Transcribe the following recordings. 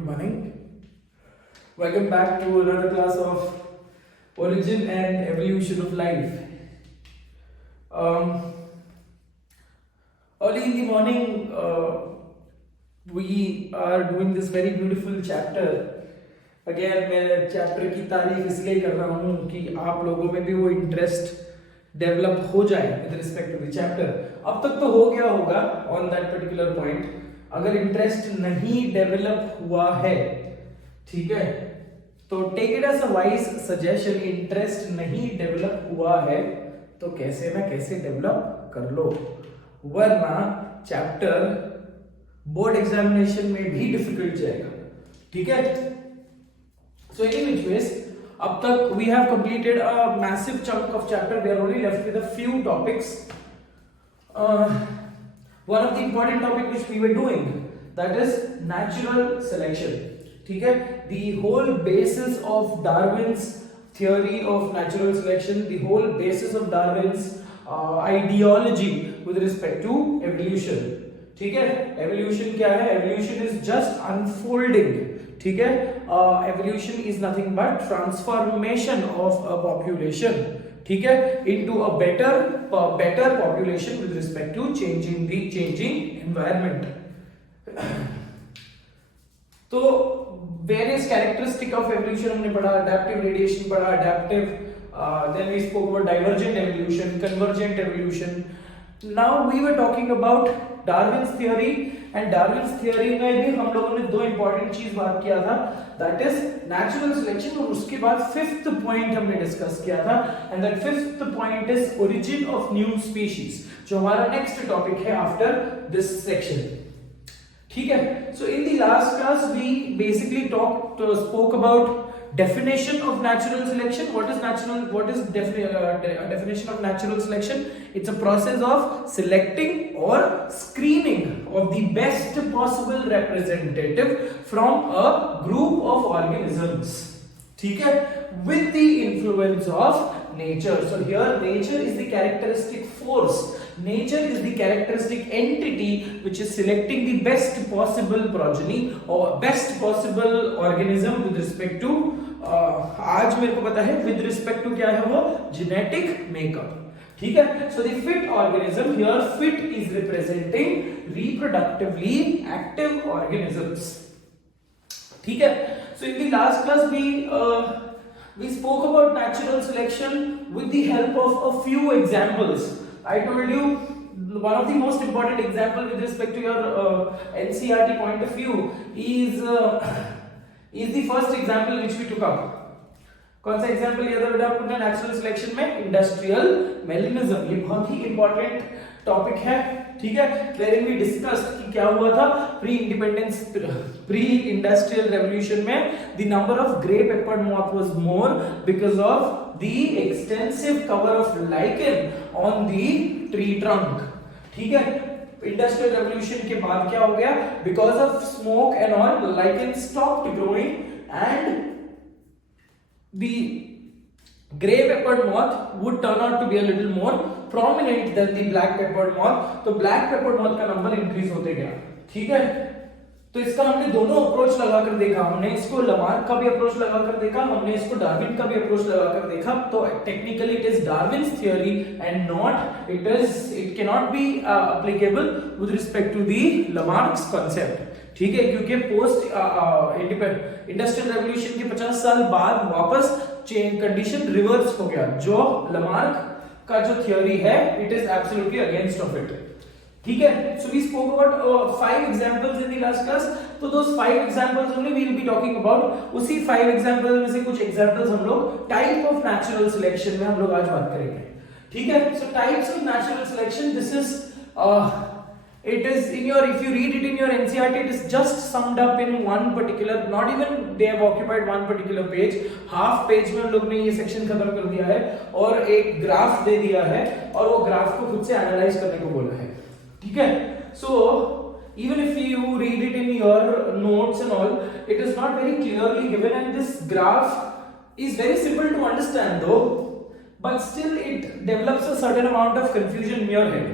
Good morning. Welcome back to another class of Origin and Evolution of Life. Early in the morning, we are doing this very beautiful chapter. Again, मैं chapter की तारीफ इसलिए कर रहा हूँ कि आप लोगों में भी वो इंटरेस्ट डेवलप हो जाए with respect to the chapter. अब तक तो हो गया होगा ऑन दैट पर्टिकुलर पॉइंट. अगर इंटरेस्ट नहीं डेवलप हुआ है, ठीक है, तो take it as a wise suggestion. Interest नहीं डेवलप हुआ है तो कैसे ना कैसे डेवलप कर लो, वरना चैप्टर बोर्ड एग्जामिनेशन में भी डिफिकल्ट जाएगा. ठीक है. So in which ways, अब तक we have completed a massive chunk of chapter. We are only left with a few topics. One of the important topic which we were doing, that is natural selection. ठीक है. The whole basis of Darwin's theory of natural selection, the whole basis of Darwin's ideology with respect to evolution. ठीक है. Evolution क्या है? Evolution is just unfolding. ठीक है. Evolution is nothing but transformation of a population, ठीक है, into a better population with respect to changing environment. तो various characteristic of evolution हमने पढ़ा. adaptive radiation पढ़ा, adaptive, then we spoke about divergent evolution, convergent evolution. Now we were talking about Darwin's theory, and Darwin's theory में भी हम लोगों ने दो important चीज बात किया था, that is natural selection, और उसके बाद fifth point हमने discuss किया था, and that fifth point is origin of new species, जो हमारा next topic है after this section. ठीक है. So in the last class we basically spoke about definition of natural selection. What is definition of natural selection? It's a process of selecting or screening of the best possible representative from a group of organisms, ठीक है, with the influence of nature. So here nature is the characteristic force, nature is the characteristic entity which is selecting the best possible progeny or best possible organism with respect to आज मेरे को पता है with respect to क्या है वो genetic makeup. ठीक है. So the fit organism here, fit is representing reproductively active organisms. ठीक है. So in the last class we spoke about natural selection with the help of a few examples. I told you one of the most important example with respect to your NCERT point of view is the first example which we took up. कौन सा example लिया था बेटा आपने natural selection में? Industrial मेलिनिज्म. ये बहुत ही important topic है. ठीक है. वेयर वी डिस्कस्ड कि क्या हुआ था प्री इंडस्ट्रियल रेवोल्यूशन में the number of grey peppered moth was more because of the extensive cover of lichen on the tree trunk. ठीक है. इंडस्ट्रियल रेवोल्यूशन के बाद क्या हो गया? Because of smoke and all, lichen stopped growing and the grey peppered moth would turn out to be a little more prominent than the black peppered moth. तो black peppered moth का number increase होते गया. ठीक है. तो इसका हमने दोनों अप्रोच लगाकर देखा. हमने इसको लमार्क का भी अप्रोच लगाकर देखा, हमने इसको डार्विन का भी अप्रोच लगाकर देखा. तो technically it is Darwin's theory and not it can not be applicable with respect to the Lamarck's concept. ठीक है. क्योंकि पोस्ट इंडस्ट्रियल रेवोल्यूशन के 50 साल बाद वापस कंडीशन रिवर्स हो गया. जो लमार्क का जो थ्योरी है it is absolutely against of it. ठीक है. So we spoke about 5 examples in the last class. तो those 5 examples only we will be talking about. उसी 5 एग्जांपल्स में से कुछ एग्जांपल्स हम लोग टाइप ऑफ नेचुरल सिलेक्शन में हम लोग आज बात करेंगे. ठीक है. सो types of natural selection, this is it is in your, if you read it in your NCERT, it is just summed up in one particular, not even they have occupied one particular page, half page में हम लोग ने ये section खत्म कर दिया है और एक ग्राफ दे दिया है और वो ग्राफ को खुद से एनालाइज करने को बोला है. ठीक है. So even if you read it in your notes and all, it is not very clearly given, and this graph is very simple to understand though, but still it develops a certain amount of confusion in your head.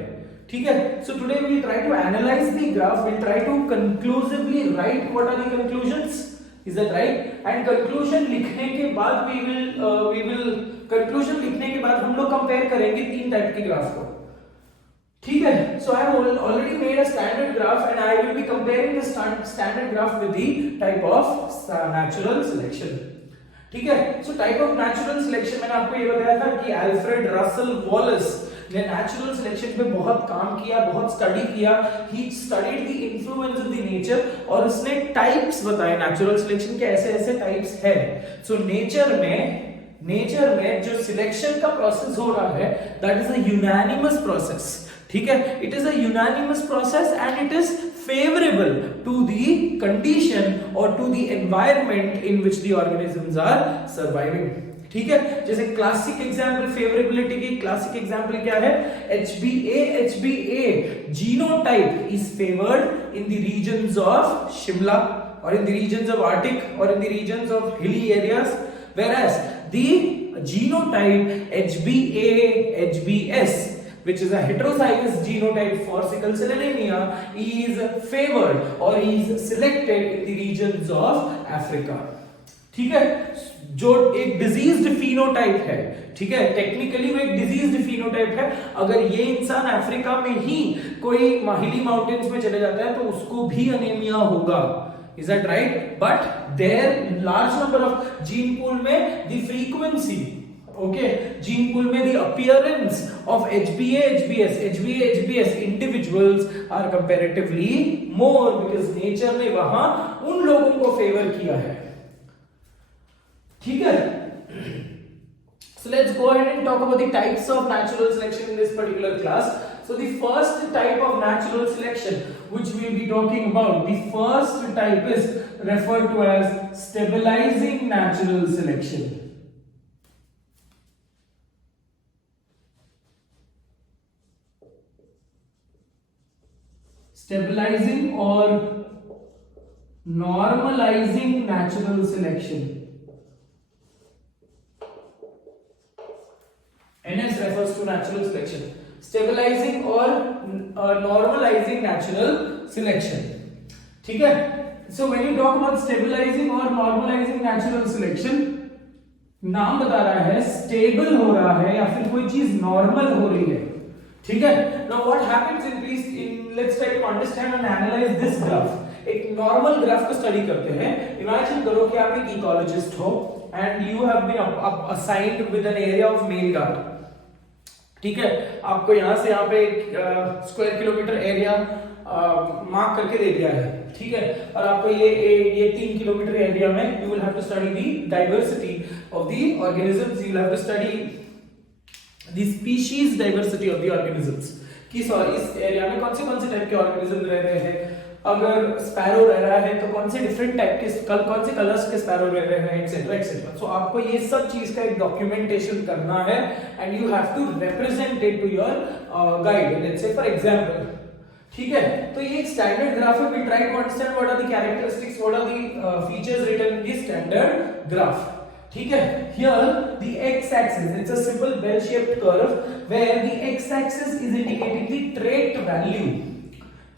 ठीक है. So today we will try to analyze the graph. We'll try to conclusively write what are the conclusions. Is that right? And conclusion लिखने के बाद we will conclusion लिखने के बाद हम लोग compare करेंगे तीन टाइप के ग्राफ को. ठीक है. So I have already made a standard graph and I will be comparing the standard graph with the type of natural selection. ठीक है. So type of natural selection मैंने आपको ये बताया था कि अल्फ्रेड रसल वॉलेस ने नेचुरल सिलेक्शन पे बहुत काम किया, बहुत स्टडी किया. He studied the influence of the nature और उसने टाइप्स बताए नेचुरल सिलेक्शन के, ऐसे ऐसे टाइप्स है. सो नेचर में जो सिलेक्शन का प्रोसेस हो रहा है that is a unanimous process. ठीक है. It is a unanimous process and it is favorable to the condition or to the environment in which the organisms are surviving. ठीक है. जैसे क्लासिक एग्जांपल फेवरेबिलिटी की क्लासिक एग्जांपल क्या है? HbA genotype is favoured in the regions of Shimla or in the regions of Arctic or in the regions of hilly areas, whereas the genotype HbA-HbS, which is a heterozygous genotype for sickle cell anemia, is favored or is selected in the regions of Africa. ठीक है. जो एक diseased phenotype है. ठीक है. Technically वो एक diseased phenotype है. अगर ये इंसान अफ्रीका में ही कोई हिली माउंटेन्स में चले जाता है तो उसको भी अनेमिया होगा. Is that right? But there large number of gene pool में the frequency, okay, gene pool में the appearance of HbA-HbS individuals are comparatively more because nature ने वहां उन लोगों को फेवर किया है. ठीक है. So let's go ahead and talk about the types of natural selection in this particular class. So the first type of natural selection which we will be talking about, the first type is referred to as stabilizing natural selection. Stabilizing or normalizing natural selection. NS refers to natural selection. Stabilizing or normalizing natural selection. ठीक है. So when you talk about stabilizing or normalizing natural selection, नाम बता रहा है stable हो रहा है या फिर कोई चीज नॉर्मल हो रही है. ठीक है. Now what happens in let's try to understand and analyze this graph. एक नॉर्मल ग्राफ को स्टडी करते हैं. इमेजिन करो कि आप एक इकोलॉजिस्ट हो and you have been assigned with an area of mail guard. ठीक है. आपको यहां से यहां पे एक स्क्वायर किलोमीटर एरिया मार्क करके दे दिया है. ठीक है. और आपको ये 3 किलोमीटर एरिया में you will have to study the diversity of the organisms. You will have to study the species diversity of the organisms कि इस एरिया में कौन से टाइप के ऑर्गेनिज्म रह रहे हैं. अगर स्पैरो रह रहा है तो कौन से डिफरेंट टाइप के कौन से कलर्स के स्पैरो रह रहे हैं एक्सेट्रा एक्सेट्रा. सो आपको ये सब चीज का एक डॉक्यूमेंटेशन करना है and you have to represent it to your guide. Let's say for example. ठीक है. तो ये एक स्टैंडर्ड ग्राफ है. We try to understand what are the characteristics, what are the features written in the standard graph. ठीक है. Here the x-axis, it's a simple bell-shaped curve where the x-axis is indicating the trait value.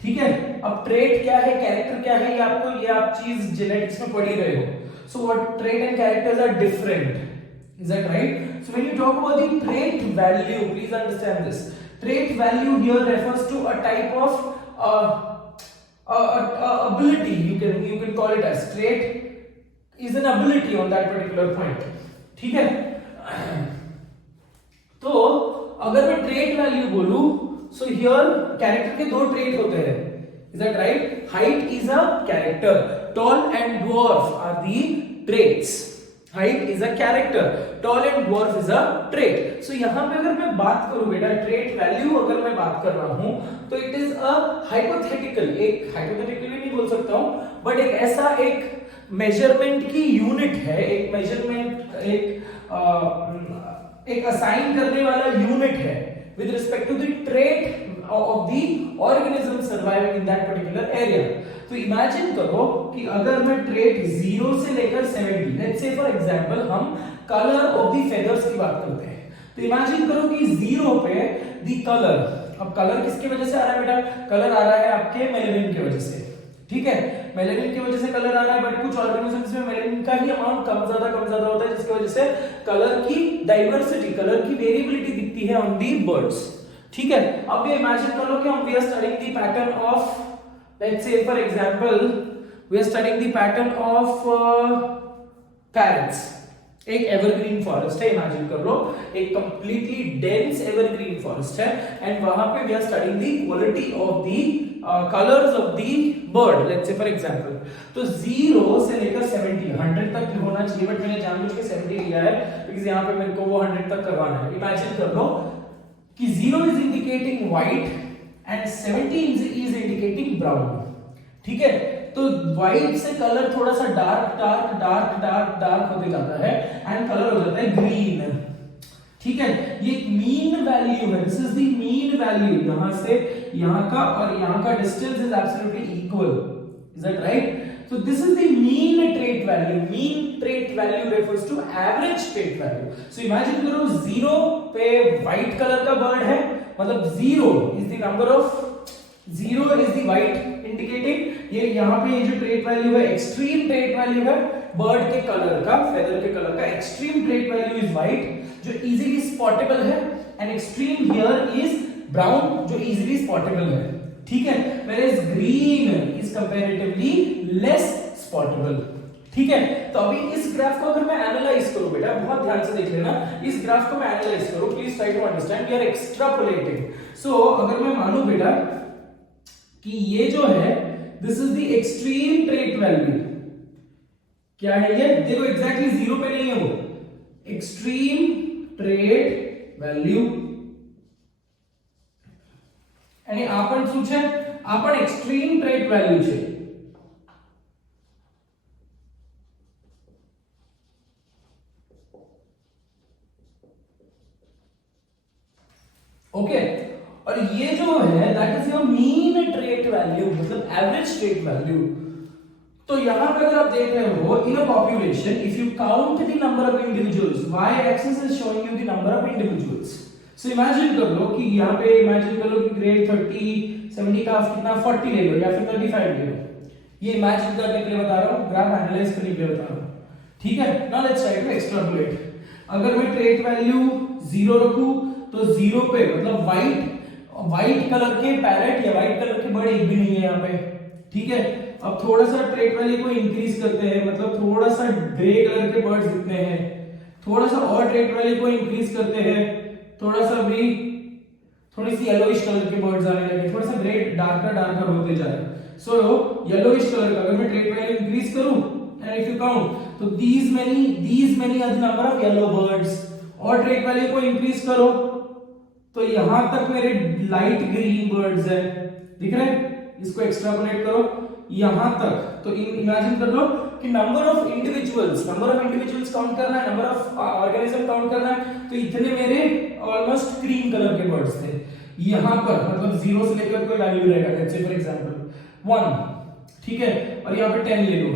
ठीक है. अब trait क्या है, character क्या है, ये आप चीज जेनेटिक्स में पढ़ ही रहे हो. So what trait and characters are different. Is that right? So when you talk about the trait value, please understand this. Trait value here refers to a type of ability. You can call it as trait is an ability on that particular point. ठीक है. तो अगर मैं trait value बोलूं, so here character के दो trait होते हैं. Is that right? Height is a character. Tall and dwarf are the traits. Height is a character. Tall and dwarf is a trait. So यहाँ पे अगर मैं बात करूँ बेटा trait value अगर मैं बात कर रहा हूँ तो it is a hypothetical. एक hypothetical भी नहीं बोल सकता हूँ, but एक ऐसा एक measurement की unit है, एक measurement एक assign करने वाला unit है with respect to the trait of the organism surviving in that particular area. तो imagine करो कि अगर मैं trait 0 से लेकर 70, let's say for example हम color of the feathers की बात करते हैं. तो imagine करो कि 0 पे the color अब कलर किसकी वजह से आ रहा है बेटा? कलर आ रहा है आपके मेलेनिन की वजह से, ठीक है, मेलेनिन की वजह से कलर आ रहा है, बट कुछ ऑर्गेनिजम्स में मेलेनिन का ही अमाउंट कम ज्यादा होता है, जिसकी वजह से कलर की डाइवर्सिटी, कलर की वेरिएबिलिटी दिखती है ऑन दी बर्ड्स, ठीक है। अब ये इमेजिन कर लो कि हम we are studying the pattern of, let's say for example we are studying the pattern of parrots. एक एवरग्रीन फॉरेस्ट है, इमेजिन कर लो एक कंप्लीटली डेंस एवरग्रीन फॉरेस्ट है, एंड वहां पे we are studying the quality of the colours of the bird, let's say for example. तो 0 से लेकर 70 100 तक होना चाहिए, बट मैंने जानबूझ के 70 लिया है बिकॉज़ यहां पे मेरे को वो 100 तक करवाना है। इमेजिन कर लो कि 0 is indicating white and 70 is indicating brown, ठीक है। तो व्हाइट से कलर थोड़ा सा डार्क होते जाता है एंड कलर हो जाता है ग्रीन, ठीक है। ये एक मीन वैल्यू है, this is the mean value, यहां से यहां का और यहां का distance is absolutely equal, is that right? So this is the mean trait value. Mean trait value refers to average trait value. So imagine करो 0 पे white color का bird है, मतलब 0 is the number of 0 is the white indicating, ये यहाँ पे ये जो trait value है extreme trait value है bird के color का, feather के color का, extreme trait value is white जो easily spottable है, and extreme here is brown जो easily spottable है, ठीक है। whereas green is comparatively less spottable, ठीक है। तो अभी इस ग्राफ को अगर मैं एनालाइज करूं बेटा, बहुत ध्यान से देख लेना, इस ग्राफ को मैं एनालाइज करूं, please try to understand, we are extrapolating. So अगर मैं मानूं बेटा कि ये जो है this is the extreme trait value, क्या है ये? देखो एग्जैक्टली 0 पे नहीं है वो, एक्सट्रीम ट्रेट वैल्यू, आणि आपण શું છે? आपण एक्सट्रीम ट्रेट वैल्यू છે, ओके। और ये जो है that is your mean trait value, मतलब एवरेज ट्रेट वैल्यू। तो यहां पे अगर आप देख रहे हो in a population, if you count the number of individuals, y axis is showing you the number of individuals. So imagine कर लो कि यहां पे इमेजिन कर लो कि ग्रेड 30 70 का कितना 40 ले लो या फिर 35 ले लो, ये इमेजिन करने के लिए बता रहा हूं, ग्राफ एनालाइज करने के लिए बता रहा हूं, ठीक है। Now let's try to extrapolate. अगर मैं ट्रेट वैल्यू 0 रखूं तो 0 पे मतलब व्हाइट कलर के पैरेट या व्हाइट कलर के बर्ड एक भी नहीं है यहाँ पे, ठीक है। अब थोड़ा सा ट्रेट वैल्यू को इंक्रीज करते हैं, मतलब थोड़ा सा ग्रे कलर के बर्ड्स दिखते हैं, थोड़ा सा और ट्रेट वैल्यू को इंक्रीज करते हैं, थोड़ा सा भी थोड़ी सी येलोइश कलर के बर्ड्स आने लगे, थोड़ा सा ग्रे डार्कर होते जा रहे। सो येलोइश कलर का अगर मैं ट्रेट वैल्यू इंक्रीज करूं एंड इफ यू काउंट तो these many are the number of yellow birds, और ट्रेट वैल्यू को इंक्रीज करो तो यहां तक मेरे लाइट ग्रीन बर्ड्स है, दिख रहे हैं? इसको एक्सट्रापोलेट करो यहां तक, तो इमेजिन कर लो कि नंबर ऑफ इंडिविजुअल्स काउंट करना है, नंबर ऑफ ऑर्गेनिज्म काउंट करना है, तो इतने मेरे ऑलमोस्ट ग्रीन कलर के बर्ड्स थे यहां पर, मतलब 0 से लेकर कोई वैल्यू रहेगा, लेट्स से फॉर एग्जांपल 1, ठीक है, और यहां पे 10 ले लो,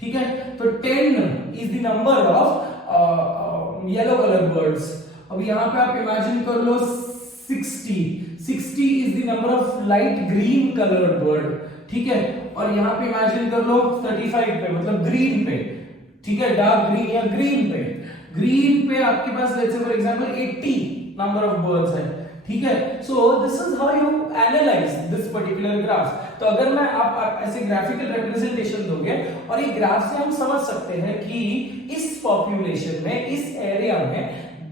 ठीक है। तो 10 is the number of yellow colour birds. अब यहां पे आप इमेजिन कर लो 60 is the number of light green colour bird, ठीक है। और यहां पे इमेजिन कर लो 35 पे मतलब ग्रीन पे, ठीक है, डार्क ग्रीन या ग्रीन पे आपके पास let's say for example 80 number of birds है, ठीक है। So this is how you analyse this particular graph. तो अगर मैं आप ऐसे ग्राफिकल रिप्रेजेंटेशन दोगे और ये ग्राफ से हम समझ सकते हैं कि इस पॉपुलेशन में, इस एरिया में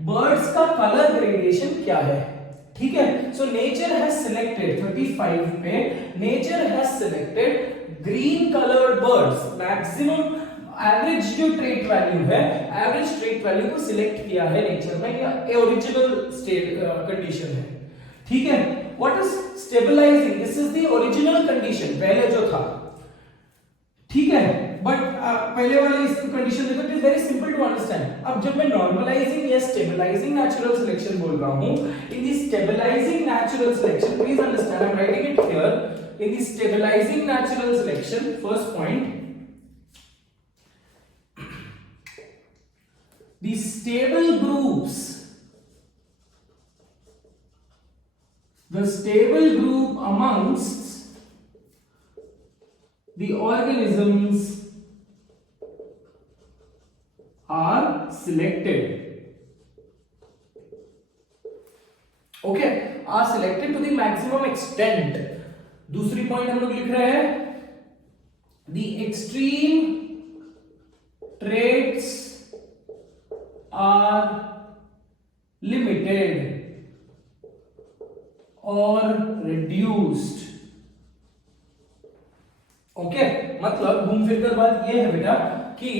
बर्ड्स का कलर ग्रेडेशन क्या है, ठीक है। सो नेचर हैज सिलेक्टेड 35 पे nature has selected green coloured birds, maximum average जो ट्रेट वैल्यू है, एवरेज ट्रेट वैल्यू को सिलेक्ट किया है नेचर में, या ओरिजिनल स्टेट कंडीशन है, ठीक है। What is stabilising? This is the original condition, पहले जो था, ठीक है। बट पहले वाले इस कंडीशन देखो, it is very simple to understand. अब जब मैं नॉर्मलाइजिंग या स्टेबलाइजिंग नेचुरल सिलेक्शन बोल रहा हूं, in the stabilising natural selection, please understand, I am writing it here, in the stabilising natural selection, first point, the stable groups the stable group amongst the organisms are selected. Okay, are selected to the maximum extent. दूसरी point हम लोग लिख रहे हैं, the extreme traits are limited or reduced. Okay, मतलब घूम फिर कर बात ये है बेटा कि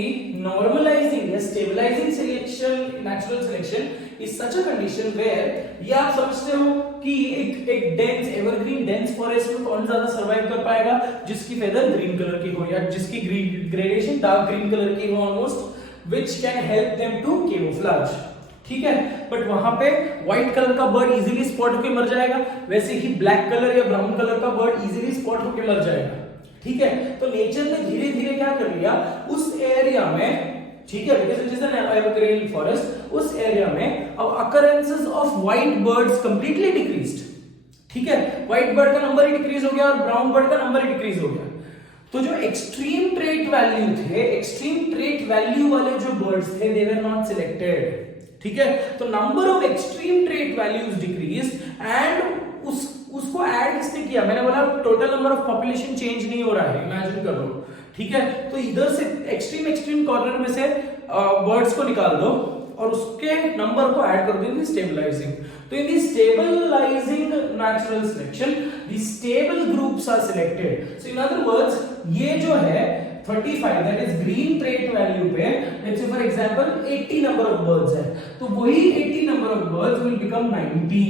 नॉर्मलाइजिंग या stabilising selection, natural selection is such a condition where, ये आप समझते हो कि एक डेंस एवरग्रीन डेंस फॉरेस्ट में कौन ज्यादा सर्वाइव कर पाएगा, जिसकी फेदर ग्रीन कलर की हो या जिसकी ग्रेडेशन डार्क ग्रीन कलर की हो almost, which can help them to camouflage. ठीक है, बट वहां पे व्हाइट कलर का बर्ड इजीली स्पॉट होकर मर जाएगा, वैसे ही ब्लैक कलर या ब्राउन कलर का बर्ड इजीली स्पॉट होकर मर जाएगा. ठीक है, तो नेचर ने धीरे धीरे क्या कर लिया उस एरिया में, ठीक है, because it is an evergreen forest, उस एरिया में अब occurrences of white birds completely decreased. ठीक है, व्हाइट बर्ड का नंबर ही डिक्रीज हो गया और ब्राउन बर्ड का नंबर ही डिक्रीज हो गया. तो जो एक्सट्रीम ट्रेट वैल्यू थे, एक्सट्रीम ट्रेट वैल्यू वाले जो बर्ड्स थे, दे वर नॉट सिलेक्टेड. ठीक है, तो number of extreme trait values decrease and उसको ऐड किसने किया, मैंने बोला total number of population change नहीं हो रहा है, इमेजिन कर लो. ठीक है, तो इधर से एक्सट्रीम कॉर्नर में से बर्ड्स को निकाल दो और उसके नंबर को ऐड कर दो इन स्टेबलाइजिंग. तो in the stabilising natural selection the stable groups are selected. So in other words ये जो है 35 that is green trait value पे, let's say for example 80 number of birds है, तो वही 80 number of birds will become 90.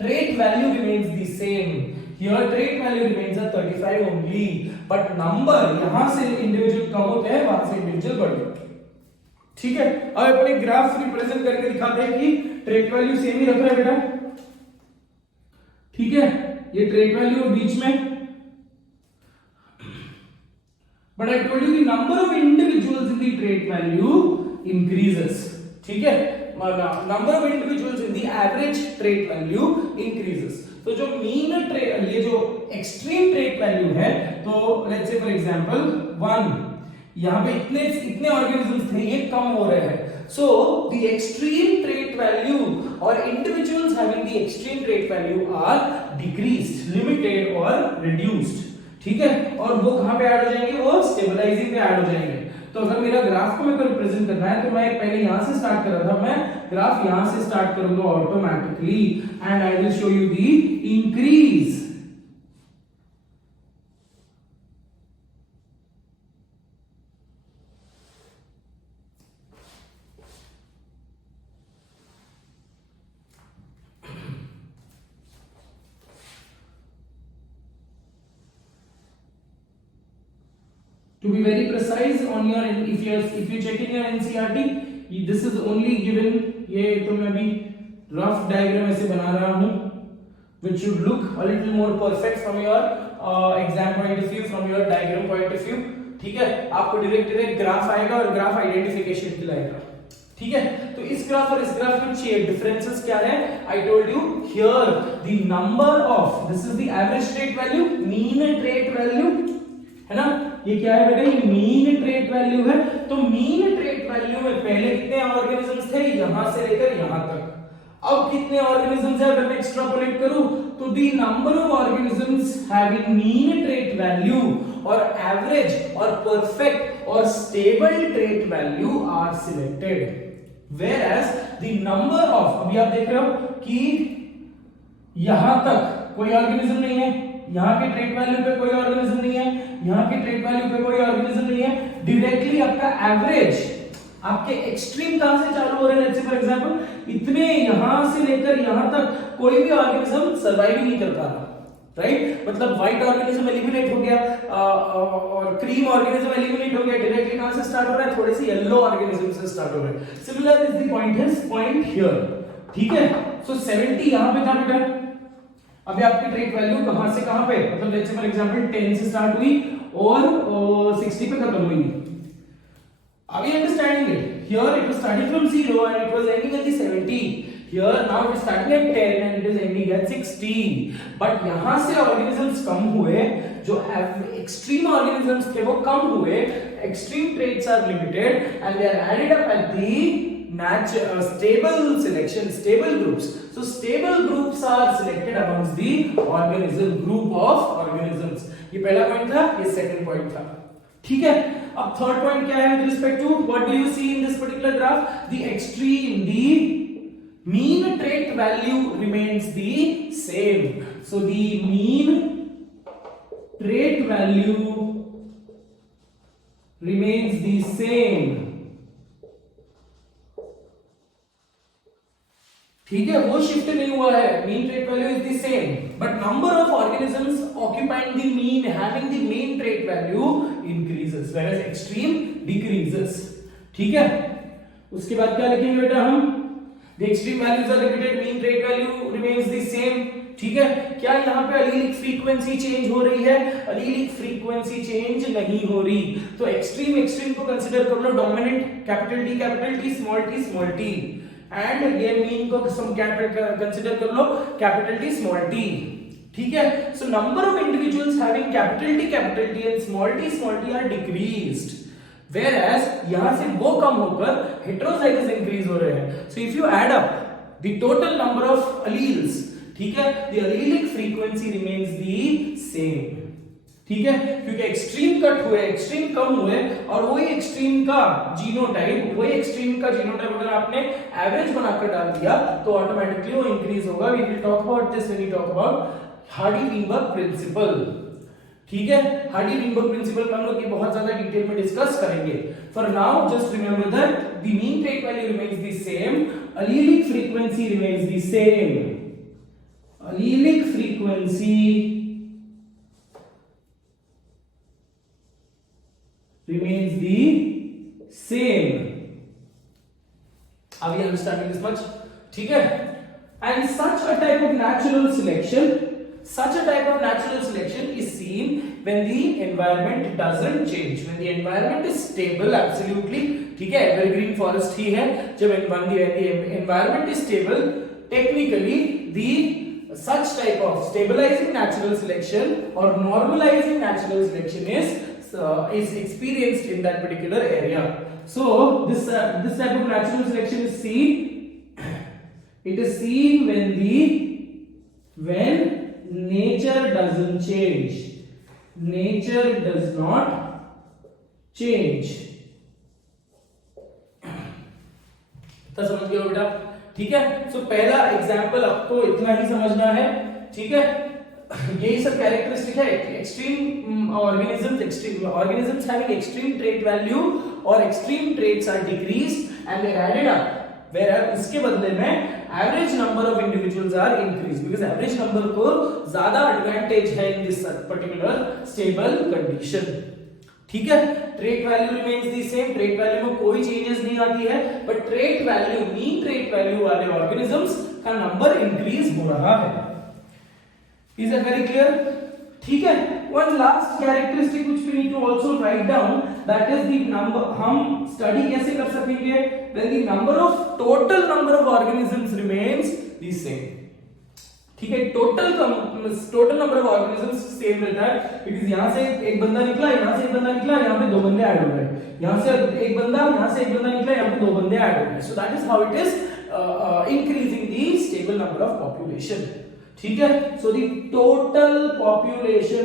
Trait value remains the same. Here trait value remains at 35 only, but number यहां से individual कम होते हैं, वहां से इंडिविजुअल बढ़ते हैं. ठीक है, अब अपने ग्राफ रिप्रेजेंट करके दिखाते हैं कि ट्रेट वैल्यू सेम ही रख रहा है बेटा. ठीक है, ये ट्रेट वैल्यू बीच में, but I told you the number of individuals in the trait value increases. ठीक है, number of individuals in the average trait value increases. तो जो मीन ट्रेट, ये जो एक्सट्रीम ट्रेट वैल्यू है, तो लेट्स से फॉर एग्जांपल 1, यहां पे इतने ऑर्गेनिजम्स थे, ये कम हो रहे हैं. So the extreme trait value और individuals having the extreme trait value are decreased, limited और रिड्यूस्ड. ठीक है, और वो कहां पे ऐड हो जाएंगे, वो स्टेबलाइजिंग पे ऐड हो जाएंगे. तो अगर मेरा ग्राफ को मेरे को रिप्रेजेंट करना है, तो मैं पहले यहां से स्टार्ट कर रहा था, मैं ग्राफ यहां से स्टार्ट करूंगा automatically and I will show you the increase. To be very precise on your, if you check in your NCERT, this is only given, ये तो मैं अभी rough diagram ऐसे बना रहा हूँ, which should look a little more perfect from your exam point of view, from your diagram point of view. ठीक है, आपको डायरेक्ट ग्राफ आएगा और ग्राफ आइडेंटिफिकेशन दिलाएगा. ठीक है, तो इस ग्राफ और इस ग्राफ में डिफरेंसेस क्या है, I told you here the number of, this is the average trait value, mean trait value है ना, ये क्या है बेटा, ये मीन ट्रेट वैल्यू है. तो मीन ट्रेट वैल्यू में पहले कितने ऑर्गेनिजम्स थे, यहां से लेकर यहां तक. अब कितने ऑर्गेनिजम्स है, अगर मैं एक्सट्रापोलेट करूं तो the number of organisms having mean trait value और एवरेज और परफेक्ट और stable trait value are selected. Whereas the number of, अभी आप देख रहे हो कि यहां तक कोई ऑर्गेनिज्म नहीं है, यहां के ट्रेट वैल्यू पे कोई ऑर्गेनिज्म नहीं है, यहां के ट्रेट वैल्यू पे कोई ऑर्गेनिज्म नहीं है. डायरेक्टली आपका एवरेज, आपके एक्सट्रीम कहां से चालू हो रहे हैं, लेट्स से फॉर एग्जांपल इतने यहां से लेकर यहां तक कोई भी ऑर्गेनिज्म सर्वाइव नहीं कर पा रहा. राइट, मतलब व्हाइट ऑर्गेनिज्म एलिमिनेट हो गया और क्रीम ऑर्गेनिज्म एलिमिनेट हो गया. डायरेक्टली कहां से स्टार्ट हो रहा है, थोड़े से येलो ऑर्गेनिज्म से स्टार्ट हो रहा है. Similar is the point here. ठीक है, सो 70 यहां पे था बेटा. अभी आपकी ट्रेट वैल्यू कहां से कहां पे, मतलब लेट्स से फॉर एग्जांपल 10 से स्टार्ट हुई और 60 पे खत्म हुई. Are we understanding it? Here it was starting from 0 and it was ending at the 70. Here now it is starting at 10 and it is ending at 16. But यहाँ से organisms कम हुए, जो extreme organisms थे वो कम हुए, extreme traits are limited and they are added up at the stable selection, stable groups. So stable groups are selected amongst the organism, group of organisms. ये पहला point था, ये सेकंड पॉइंट था. ठीक है. अब थर्ड पॉइंट क्या है with respect to what do you see in this particular graph? The extreme, the mean trait value remains the same. So the mean trait value remains the same. ठीक है, वो shift नहीं हुआ है. Mean trait value is the same, but number of organisms occupying the mean having the mean trait value increases whereas extreme decreases. ठीक है. उसके बाद क्या लिखेंगे बेटा हम? The extreme values are repeated, mean trait value remains the same. ठीक है. क्या यहाँ पे अलीलिक फ्रीक्वेंसी चेंज हो रही है? अलीलिक फ्रीक्वेंसी चेंज नहीं हो रही. तो एक्सट्रीम को कंसीडर कर लो dominant, capital T small T, and ये मीन को कंसीडर कर लो कैपिटल टी स्मॉल टी. ठीक है. So number of individuals having capital T and small T are decreased, whereas यहां से वो कम होकर हेटेरोजाइगस इंक्रीज हो रहे हैं. So if you add up the total number of alleles, ठीक है, the allelic frequency remains the same. ठीक है. क्योंकि एक्सट्रीम कट हुए, एक्सट्रीम कम हुए, और वही एक्सट्रीम का जीनोटाइप अगर आपने एवरेज बनाकर डाल दिया तो ऑटोमेटिकली वो इंक्रीज होगा. We will talk about this when we talk about Hardy Weinberg principle. ठीक है. हार्डी-विनबर्ग प्रिंसिपल हम लोग ये बहुत ज्यादा डिटेल में डिस्कस करेंगे. For now just remember that the mean trait value remains the same, allelic frequency remains the same. Allelic frequency remains the same. Are we understanding this much? ठीक है. And such a type of natural selection is seen when the environment doesn't change, when the environment is stable absolutely. ठीक है. evergreen forest ही है. जब the environment is stable, technically the such type of stabilizing natural selection or normalizing natural selection is experienced in that particular area. So this type of natural selection is seen. It is seen when nature doesn't change. Nature does not change. तो समझ गए बेटा? ठीक है. सो पहला example आपको इतना ही समझना है. ठीक है. यही सब कैरेक्टरिस्टिक है. Extreme organisms having extreme trait value or extreme traits are decreased and they are added up, whereas इसके बदले में average number of individuals are increased because average number को ज्यादा advantage है in this particular stable condition. ठीक है. Trait value remains the same. Trait value में कोई चेंजेस नहीं आती है, but trait value, mean trait value वाले ऑर्गेनिजम्स का नंबर इंक्रीज हो रहा है. Is that very clear? ठीक है. One last characteristic which we need to also write down, that is the number. हम स्टडी कैसे कर सकेंगे? When the total number of organisms remains the same. ठीक है. Total number of organisms same रहता है, बिकॉज़ यहां से एक बंदा निकला, यहां से एक बंदा निकला, यहां पे दो बंदे ऐड हो गए, यहां से एक बंदा निकला, यहां पे दो बंदे ऐड हो गए. सो that is how it is increasing the stable number of population. ठीक है. So the total population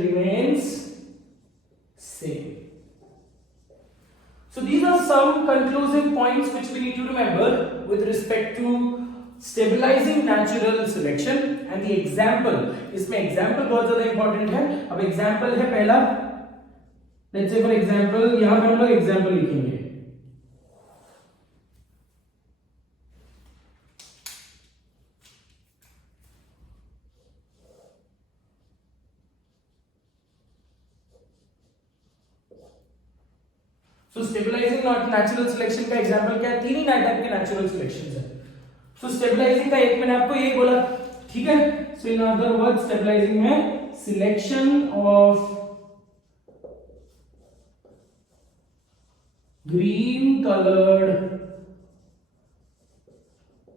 remains same. So these are some conclusive points which we need to remember with respect to stabilizing natural selection and the example. इसमें example बहुत ज़्यादा important है. अब example है पहला. Let's say for example यहाँ पे हम लोग example लिखेंगे. So stabilizing natural selection का एग्जांपल क्या है? तीन ही टाइप के नेचुरल सिलेक्शंस है. So stabilizing का एक मैंने आपको यही बोला. ठीक है. So in other words stabilizing में selection of green colored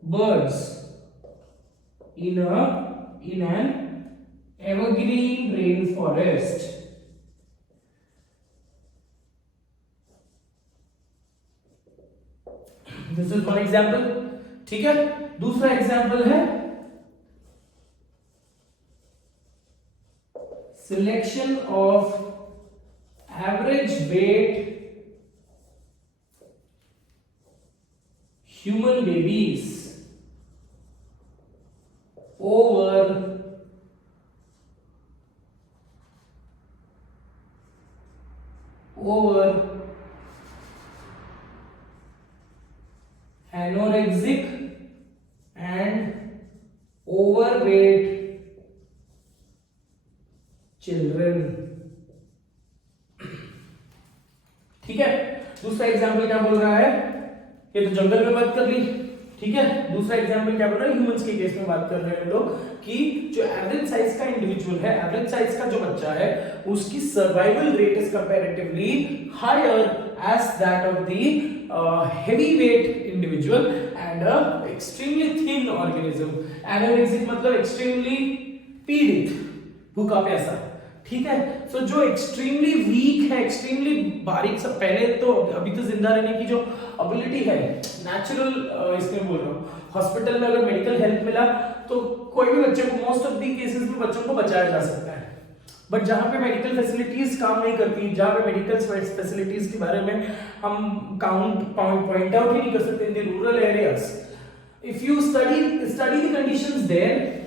birds in an evergreen rainforest. This is one example. ठीक है, दूसरा एग्जाम्पल है selection of average weight human babies over anorexic and overweight children. ठीक है, दूसरा एग्जाम्पल क्या बोल रहा है, ये तो जंगल में बात कर ली, ठीक है। दूसरा एग्जाम्पल क्या बोल रहा है, ह्यूमंस के केस में बात कर रहे हैं लोग कि जो एवरेज साइज का इंडिविजुअल है, एवरेज साइज का जो बच्चा है, उसकी survival rate is comparatively higher as that of the heavy weight individual and extremely thin organism. Anorexic मतलब एक्सट्रीमली पीड़ित, भूखा प्यासा, ठीक है। सो जो एक्सट्रीमली वीक है, एक्सट्रीमली बारीक सा, पहले तो अभी तो जिंदा रहने की जो एबिलिटी है नेचुरल, इसमें बोल रहा हूँ, हॉस्पिटल में अगर मेडिकल हेल्प मिला तो कोई भी बच्चे को, मोस्ट ऑफ दी केसेस में बच्चों को बचाया जा सकता है। बट जहां पे मेडिकल फैसिलिटीज काम नहीं करती, जहां पे मेडिकल फैसिलिटीज के बारे में हम पॉइंट आउट ही नहीं कर सकते in the rural areas, if you study the conditions there,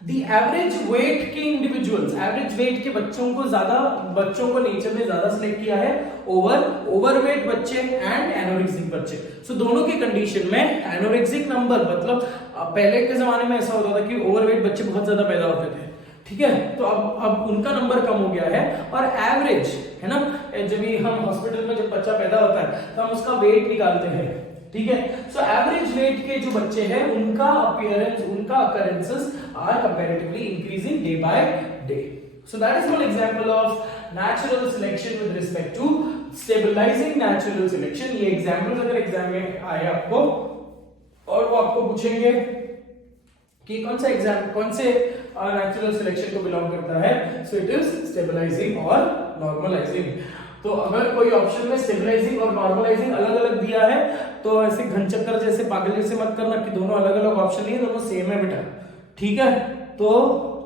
The average weight के इंडिविजुअल्स, एवरेज वेट के बच्चों को नेचर ने ज्यादा सिलेक्ट किया है ओवरवेट बच्चे एंड एनोरेक्सिक बच्चे। सो दोनों के कंडीशन में एनोरेक्सिक नंबर, मतलब पहले के जमाने में ऐसा होता था कि ओवरवेट बच्चे बहुत ज्यादा पैदा होते थे, ठीक है, तो अब उनका नंबर कम हो गया है, और एवरेज है ना, जब भी हम हॉस्पिटल में जब बच्चा पैदा होता है तो हम उसका वेट निकालते हैं, ठीक है। सो एवरेज वेट के जो बच्चे हैं उनका अपीयरेंस, उनका occurrences are comparatively increasing day by day. So that is one example of natural selection with respect to stabilising natural selection. ये एग्जांपल्स अगर एग्जाम में आए आपको और वो आपको पूछेंगे कि कौन से नेचुरल सिलेक्शन को बिलोंग करता है, सो इट इज स्टेबलाइजिंग और नॉर्मलाइजिंग। तो अगर कोई ऑप्शन में स्टेबलाइजिंग और नॉर्मलाइजिंग अलग अलग दिया है तो ऐसे घन चक्कर जैसे पागल जैसे मत करना कि दोनों अलग अलग ऑप्शन नहीं है, दोनों सेम है बेटा, ठीक है। तो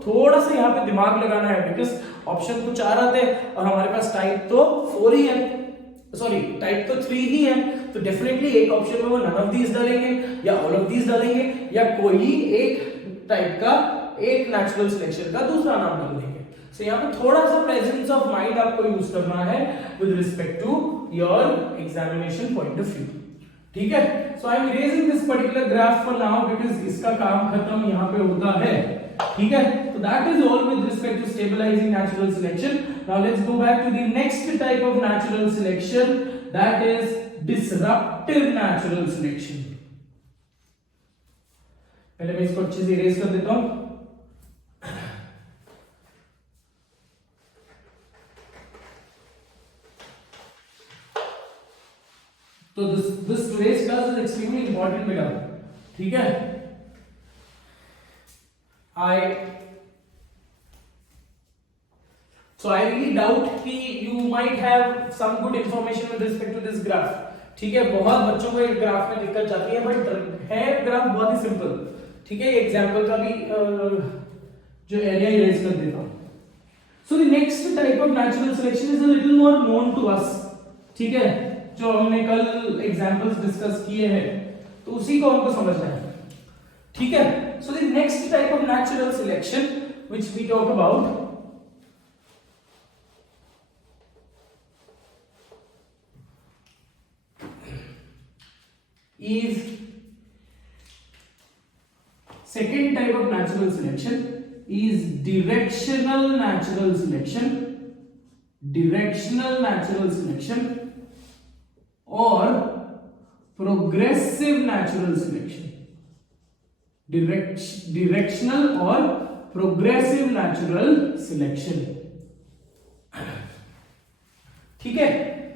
थोड़ा सा यहाँ पे दिमाग लगाना है, बिकॉज ऑप्शन तो 4 आते हैं और हमारे पास टाइप तो 4 ही है, सॉरी टाइप तो 3 ही है, तो डेफिनेटली एक ऑप्शन में वो नन ऑफ दीज डालेंगे या ऑल ऑफ दीज डालेंगे या कोई एक टाइप का, एक नेचुरल सिलेक्शन का दूसरा नाम डाल देंगे। सो यहाँ पे थोड़ा सा प्रेजेंस ऑफ माइंड आपको यूज करना है with respect to your examination point of view, ठीक है। So I am erasing this particular graph for now because इसका काम खत्म यहाँ पे होता है, ठीक है। तो that is all with respect to stabilising natural selection. Now let's go back to the next type of natural selection, that is disruptive natural selection. पहले मैं इसको अच्छे से इरेज कर देता हूं। तो this today's class is extremely important बेटा, ठीक है। I really doubt कि you might have some good information with respect to this graph, ठीक है। बहुत बच्चों को एक ग्राफ में दिक्कत जाती है, बट है ग्राफ बहुत ही सिंपल, ठीक है। एग्जाम्पल का भी जो एरिया इरेज कर देता हूं। So the next type of natural selection is a little more known to us, ठीक है। जो हमने कल एग्जांपल्स डिस्कस किए हैं तो उसी को हमको समझना है, ठीक है। So the next type of natural selection which we talk about is second type of natural selection is directional natural selection, or progressive natural selection, directional or progressive natural selection, ठीक है।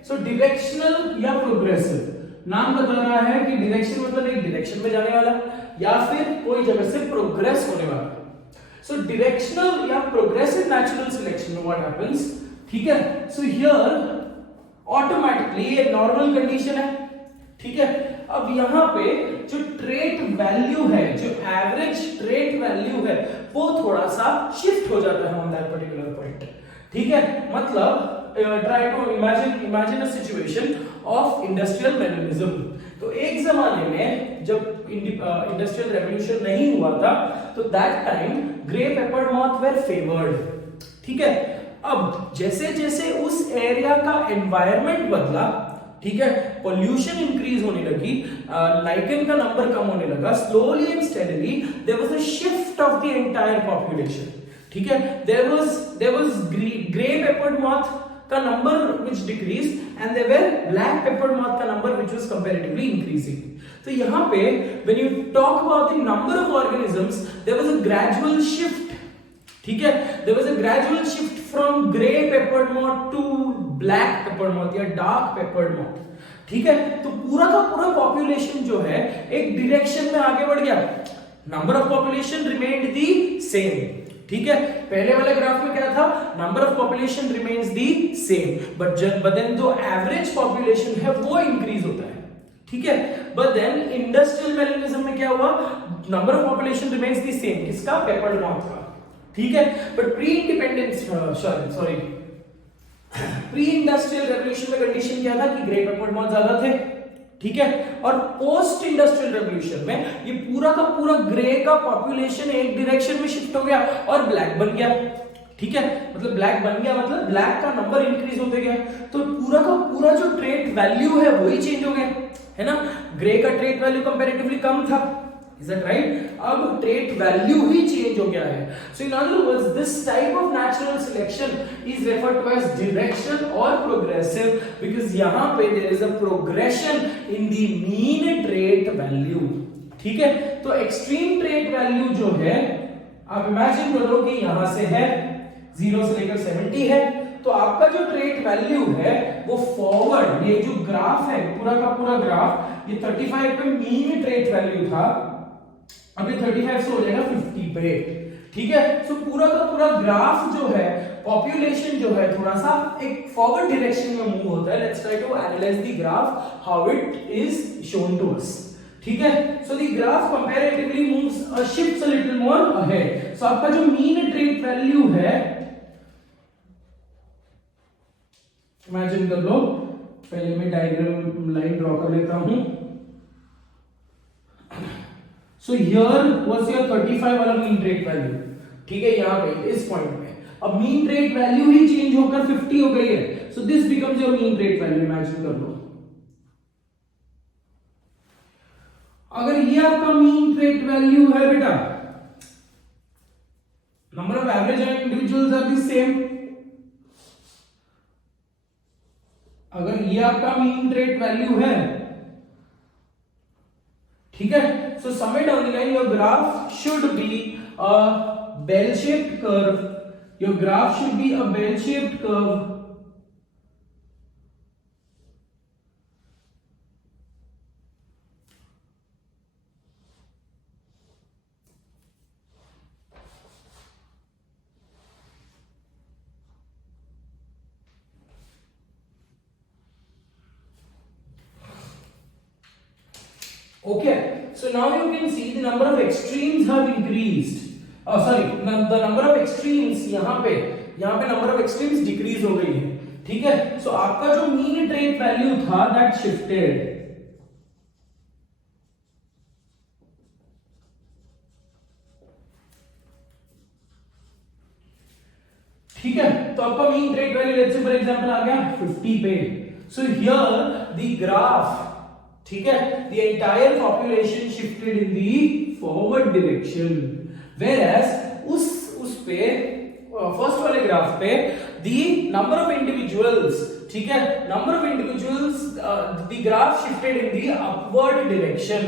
सो डायरेक्शनल या progressive, नाम बता रहा है कि direction मतलब एक डायरेक्शन में जाने वाला या फिर कोई जगह से प्रोग्रेस होने वाला। सो डायरेक्शनल या प्रोग्रेसिव नेचुरल सिलेक्शन में व्हाट हैपेंस, ठीक है, सो हियर ऑटोमेटिकली ये नॉर्मल कंडीशन है, ठीक है। अब यहां पे जो ट्रेट वैल्यू है, जो एवरेज ट्रेट वैल्यू है, वो थोड़ा सा शिफ्ट हो जाता है ऑन दैट पर्टिकुलर पॉइंट, ठीक है। मतलब try to imagine a situation of industrial melanism. तो एक जमाने में जब इंडस्ट्रियल रेवोल्यूशन नहीं हुआ था, तो that time grey peppered moth were favoured, ठीक है। अब जैसे जैसे उस एरिया का एनवायरनमेंट बदला, ठीक है, पोल्यूशन इंक्रीज होने लगी, लाइकन का नंबर कम होने लगा, slowly and steadily there was a shift of the entire population, ठीक है। There was grey peppered moth का number which decreased and there were black peppered moth का number which was comparatively increasing। तो यहाँ पे when you talk about the number of organisms, there was a gradual shift, ठीक है, there was a gradual shift from grey peppered moth to black peppered moth या dark peppered moth, ठीक है। तो पूरा का पूरा पॉपुलेशन जो है एक डायरेक्शन में आगे बढ़ गया, number of population remained the same, ठीक है। पहले वाले ग्राफ में क्या था, number of population remains the same, but then जो एवरेज पॉपुलेशन है वो इंक्रीज होता है, ठीक है। बट देन इंडस्ट्रियल मेलिनिज्म में क्या हुआ, number of population remains the same, किसका, पेपर्ड मॉथ का, ठीक है। But pre independence sorry pre industrial revolution में कंडीशन क्या था कि ग्रे पेपर्ड मॉथ ज्यादा थे, ठीक है। और पोस्ट इंडस्ट्रियल रेवोल्यूशन में ये पूरा का पूरा ग्रे का पॉपुलेशन एक डायरेक्शन में शिफ्ट हो गया और ब्लैक बन गया, ठीक है। मतलब ब्लैक बन गया मतलब ब्लैक का नंबर इंक्रीज होते गया, तो पूरा का पूरा जो ट्रेट वैल्यू है वही चेंज हो गया, है ना। ग्रे का ट्रेट वैल्यू कंपैरेटिवली कम था, इज दैट राइट। अब ट्रेट वैल्यू ही चेंज हो गया है। So in other words this type of natural selection is referred to as directional और प्रोग्रेसिव, बिकॉज़ यहां पे there is a progression in the mean trait value, ठीक है। तो एक्सट्रीम ट्रेट वैल्यू जो है, आप इमेजिन करो कि यहां से है 0 से लेकर 70 है, तो आपका जो ट्रेट वैल्यू है वो फॉरवर्ड, ये जो ग्राफ है पूरा का पूरा ग्राफ, ये 35 पे मीन ट्रेट वैल्यू था, अब ये 35 से हो जाएगा 50 पे, ठीक है। सो पूरा का पूरा ग्राफ जो है, पॉपुलेशन जो है थोड़ा सा एक फॉरवर्ड डायरेक्शन में मूव होता है। Let's try to analyse the graph how it is shown to us, ठीक है। So the graph comparatively moves a shifts a little more ahead. So आपका जो मीन ट्रेट वैल्यू है, इमेजिन कर लो, पहले मैं डायग्राम लाइन ड्रॉ कर लेता हूं। सो हियर वाज योर 35 वाला मीन ट्रेट वैल्यू, ठीक है, यहां पे इस पॉइंट पे। अब मीन ट्रेट वैल्यू ही चेंज होकर 50 हो गई है, so this becomes your mean trait value. Imagine कर लो अगर ये आपका मीन ट्रेट वैल्यू है बेटा, number of average individuals are the same, अगर ये आपका मीन ट्रेट वैल्यू है, ठीक है, so somewhere down the line your graph should be a bell shaped curve, your graph should be a bell shaped curve, okay. So now you can see the number of extremes have increased, the number of extremes यहाँ पे number of extremes decrease हो गई है, ठीक है। So आपका जो mean trait value था that shifted, ठीक है। तो आपका mean trait value let's say for example आ गया 50 पे। So here the graph, ठीक है, the entire population shifted in the forward direction, whereas उस पे फर्स्ट वाले ग्राफ पे the number of individuals, ठीक है, number of individuals the graph shifted in the upward direction,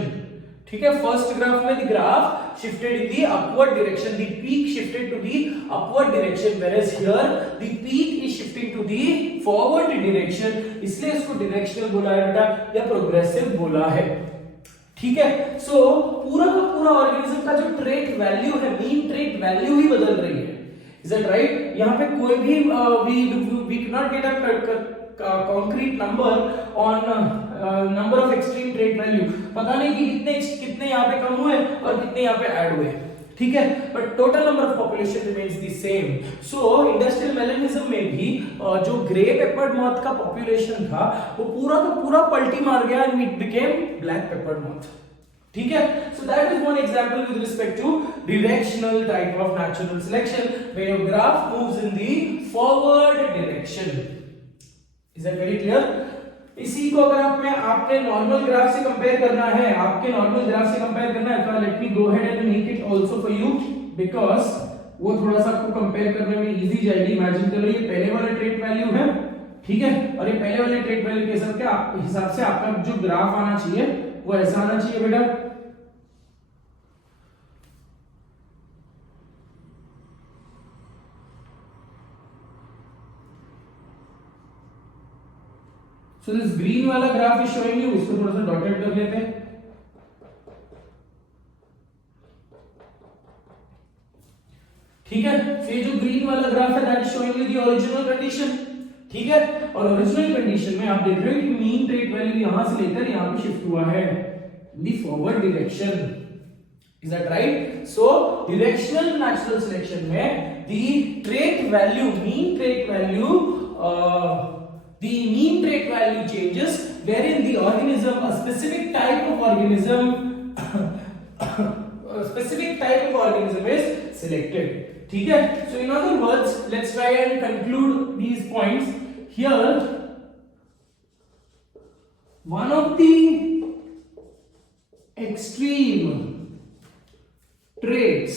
ठीक है। फर्स्ट ग्राफ में the graph shifted in the upward direction, the peak shifted to the upward direction, whereas here the peak is shifting to the forward direction, इसलिए इसको directional बोला है बेटा या progressive बोला है। ठीक है, सो पूरा का पूरा ऑर्गेनिज्म का जो ट्रेट वैल्यू है, मीन ट्रेट वैल्यू ही बदल रही है। Is that right? यहाँ पे कोई भी we can not get a concrete number on number of extreme trait value. पता नहीं कि कितने यहाँ पे कम हुए और कितने यहाँ पे ऐड हुए, ठीक है, but total number of population remains the same. So industrial melanism में भी जो ग्रे पेपर्ड मॉथ का पॉपुलेशन था वो पूरा का पूरा पलटी मार गया and it became black peppered moth. ठीक है, so that is one example with respect to directional type of natural selection where your graph moves in the forward direction. Is that very clear? इसी को अगर आपके normal graph से compare करना है, तो let me go ahead and make it also for you, because वो थोड़ा सा आपको कंपेयर करने में इजी जाएगी। इमेजिन करो ये पहले वाला ट्रेट वैल्यू है, ठीक है, और ये पहले वाले ट्रेट वैल्यू के हिसाब से आपका जो ग्राफ आना चाहिए वो ऐसा आना चाहिए बेटा। So this green वाला ग्राफ is showing you, इसको थोड़ा सा डॉटेड कर लेते हैं। ठीक है, तो ये जो ग्रीन वाला ग्राफ है that is showing you the original condition. ठीक है, और ओरिजिनल कंडीशन में आप देख रहे हो कि मीन ट्रेट वैल्यू यहां से लेकर यहां पे शिफ्ट हुआ है in the forward direction. Is that right? So directional natural selection में the trait value, mean trait value the mean trait value changes wherein the organism, a specific type of organism is selected. ठीक है, so in other words let's try and conclude these points here. One of the extreme traits,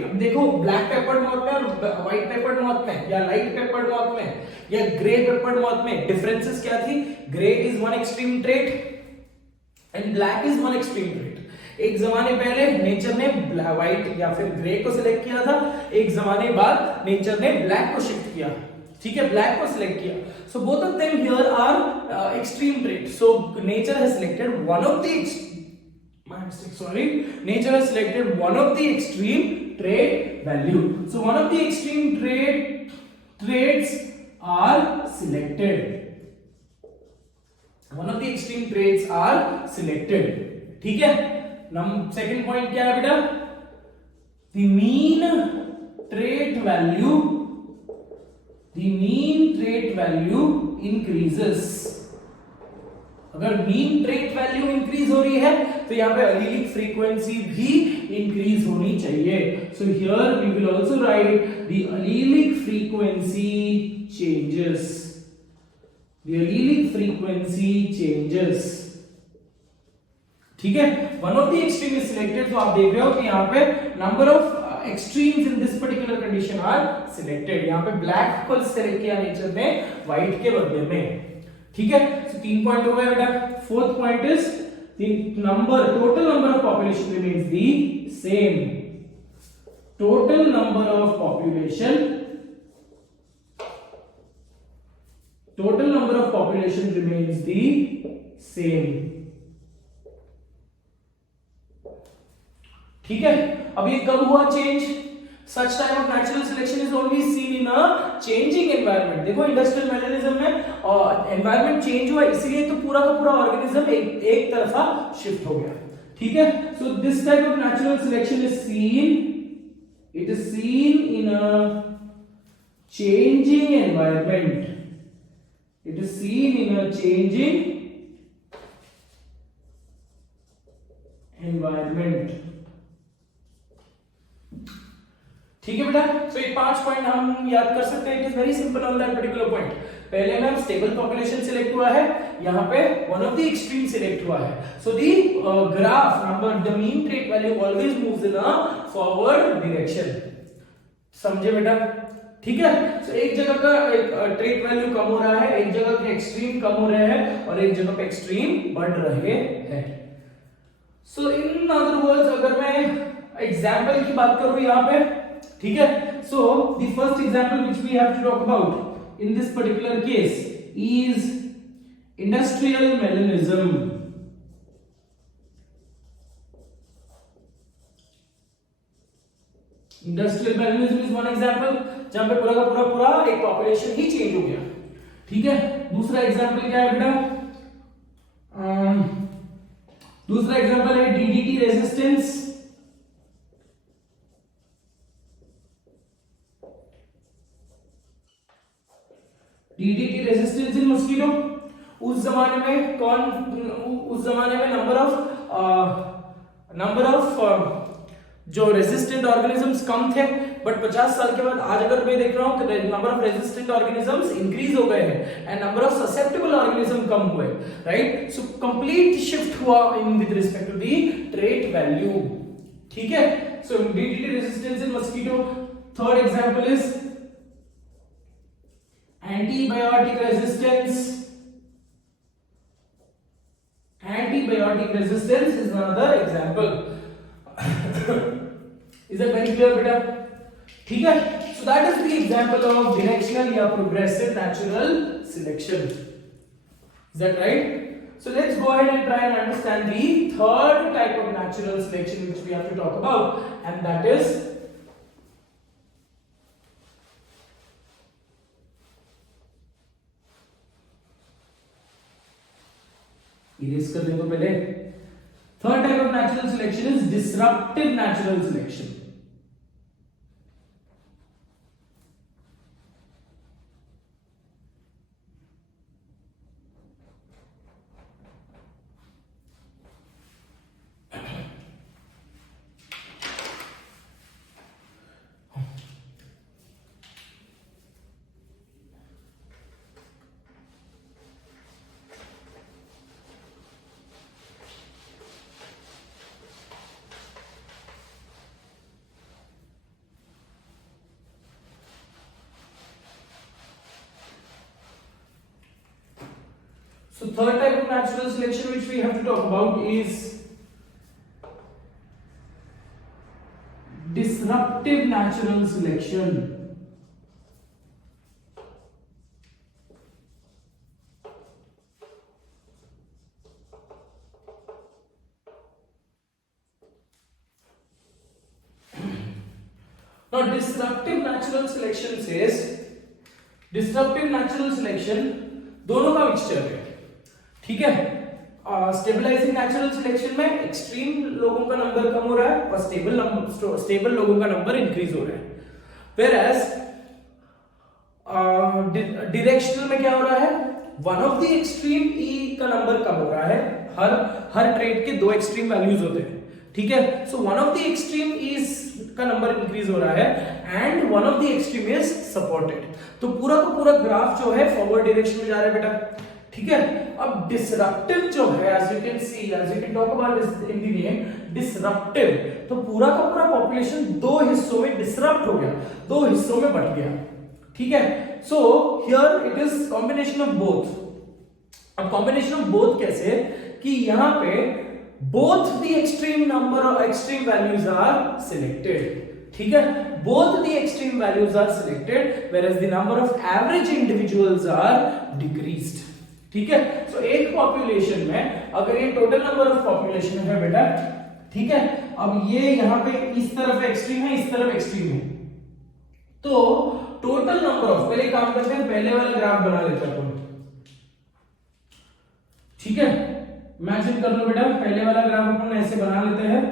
अब देखो black peppered moth में और white peppered moth में या light peppered moth में या ग्रे पेपर्ड मॉथ में डिफरेंसेस क्या थी? Grey is one extreme trait and black is one extreme trait. एक जमाने पहले नेचर ने व्हाइट या फिर ग्रे को सिलेक्ट किया था, एक जमाने बाद नेचर ने ब्लैक को शिफ्ट किया। ठीक है, ब्लैक को सिलेक्ट किया। So both of them here are extreme trait. So nature has selected one of the nature has selected one of the extreme trait value. So one of the extreme traits are selected. ठीक है, second point क्या है बेटा? the mean trait value increases. अगर mean trait value increase हो रही है तो यहाँ पे अलीलिक फ्रीक्वेंसी भी इंक्रीज होनी चाहिए। So here we will also write the allelic frequency changes. ठीक है, one of the extreme is selected. तो आप देख रहे हो कि यहाँ पे number of extremes in this particular condition are selected. यहाँ पे ब्लैक को सिलेक्ट किया नेचर ने व्हाइट के बदले में। ठीक है, so 3 पॉइंट हो गया बेटा। Fourth point is the total number of population remains the same. Total number of population remains the same. ठीक है, अब ये कब हुआ change? Such type of natural selection is only seen in a changing environment. देखो industrial melanism में environment change हुआ, इसलिए तो पूरा का पूरा ऑर्गेनिज्म एक तरफा शिफ्ट हो गया। ठीक है, so this type of natural selection is seen in a changing environment. ठीक है बेटा, सो ये 5 पॉइंट हम याद कर सकते हैं। It is very simple on that particular point. पहले में स्टेबल पॉपुलेशन सिलेक्ट हुआ है, यहाँ पे one of the extreme select हुआ है। So the graph number the mean trait value always moves in a forward direction. समझे बेटा? ठीक है, सो एक जगह का एक ट्रेट वैल्यू कम हो रहा है, एक जगह के एक्सट्रीम कम हो रहे हैं और एक जगह पे एक्सट्रीम बढ़ रहे हैं। सो इन अदर वर्ड्स अगर मैं एग्जांपल की बात करूं यहाँ पे, ठीक है, So the first example which we have to talk about in this particular case is industrial Melanism. Industrial melanism is one example जहां पे पूरा का पूरा एक पॉपुलेशन ही चेंज हो गया, ठीक है। दूसरा एग्जांपल क्या है बेटा? दूसरा एग्जांपल है DDT resistance. DDT resistance in mosquito. उस जमाने में नंबर ऑफ जो रेजिस्टेंट ऑर्गेनिजम्स कम थे, बट 50 साल के बाद आज अगर मैं देख रहा हूं कि number of resistant organisms increase हो गए हैं and number of susceptible organism कम हुए, राइट। सो कंप्लीट शिफ्ट हुआ in with respect to the trait value, ठीक है। So DDT resistance in mosquito. Third example is antibiotic resistance. Antibiotic resistance is another example. Is that very clear, beta? ठीक है। So that is the example of directional या progressive natural selection. Is that right? So let's go ahead and try and understand the third type of natural selection which we have to talk about, and that is erase कर देंगे पहले। Third type of natural selection is disruptive natural selection. So third type of natural selection which we have to talk about is disruptive natural selection. Now disruptive natural selection says disruptive natural selection दोनों का mixture है, ठीक है। Stabilising natural selection में extreme लोगों का number कम हो रहा है और स्टेबल लोगों का नंबर इंक्रीज हो रहा है। Whereas डायरेक्शनल में क्या हो रहा है? वन ऑफ द एक्सट्रीम ई का नंबर कम हो रहा है। हर ट्रेट के दो एक्सट्रीम वैल्यूज होते हैं, ठीक है। So one of the extreme is का नंबर इंक्रीज हो रहा है and one of the extreme is supported. तो पूरा का पूरा ग्राफ जो है फॉरवर्ड डायरेक्शन में जा रहा है बेटा, ठीक है। अब डिसरप्टिव जो है, as you can see, as you can talk about this in the name disruptive, तो पूरा का पूरा पॉपुलेशन दो हिस्सों में डिसरप्ट हो गया, दो हिस्सों में बट गया, ठीक है। So here it is combination of both. अब कॉम्बिनेशन ऑफ बोथ कैसे? कि यहां पे both the extreme number of extreme values are selected, ठीक है। both the extreme values are selected whereas the number of average individuals are decreased, ठीक है। so एक population में अगर ये total number of population है बेटा, ठीक है। अब ये यहां पे इस तरफ एक्सट्रीम है, इस तरफ एक्सट्रीम है, तो टोटल नंबर ऑफ, पहले काम करते हैं, पहले वाला ग्राफ बना लेते हैं अपन, ठीक है। इमेजिन कर लो बेटा, पहले वाला ग्राफ अपन ऐसे बना लेते हैं।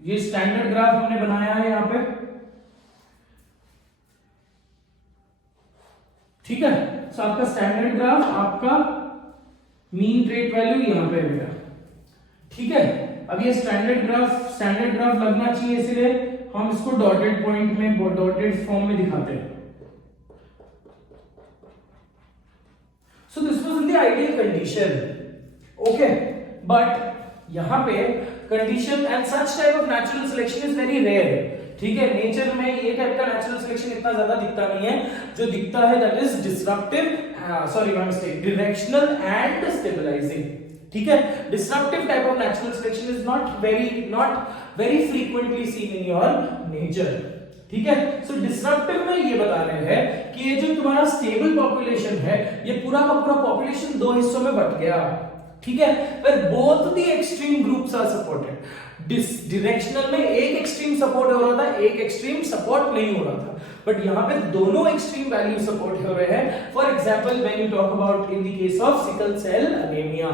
ये स्टैंडर्ड ग्राफ हमने बनाया है यहां पे, ठीक है। सो आपका स्टैंडर्ड ग्राफ, आपका मीन रेट वैल्यू यहां पे है बेटा, ठीक है। अब ये स्टैंडर्ड ग्राफ लगना चाहिए, इसलिए हम इसको डॉटेड पॉइंट में, डॉटेड फॉर्म में दिखाते हैं। So this was in the ideal condition, okay, but यहाँ पे condition and such type of natural selection is very rare, ठीक है। नेचर में ये टाइप का नेचुरल सिलेक्शन इतना ज्यादा दिखता नहीं है। जो दिखता है that is disruptive, sorry my mistake, directional and stabilizing, ठीक है, disruptive type of natural selection is not very frequently seen in your nature, ठीक है। सो डिसरप्टिव में ये बता रहे हैं कि ये जो तुम्हारा स्टेबल पॉपुलेशन है, ये पूरा का पूरा पॉपुलेशन दो हिस्सों में बट गया, ठीक है, पर both the extreme groups are supported. Directional में एक एक्सट्रीम सपोर्ट हो रहा था, एक एक्सट्रीम सपोर्ट नहीं हो रहा था, बट यहाँ पे दोनों एक्सट्रीम वैल्यू सपोर्ट हो रहे हैं। For example when you talk about in the case of sickle cell anaemia,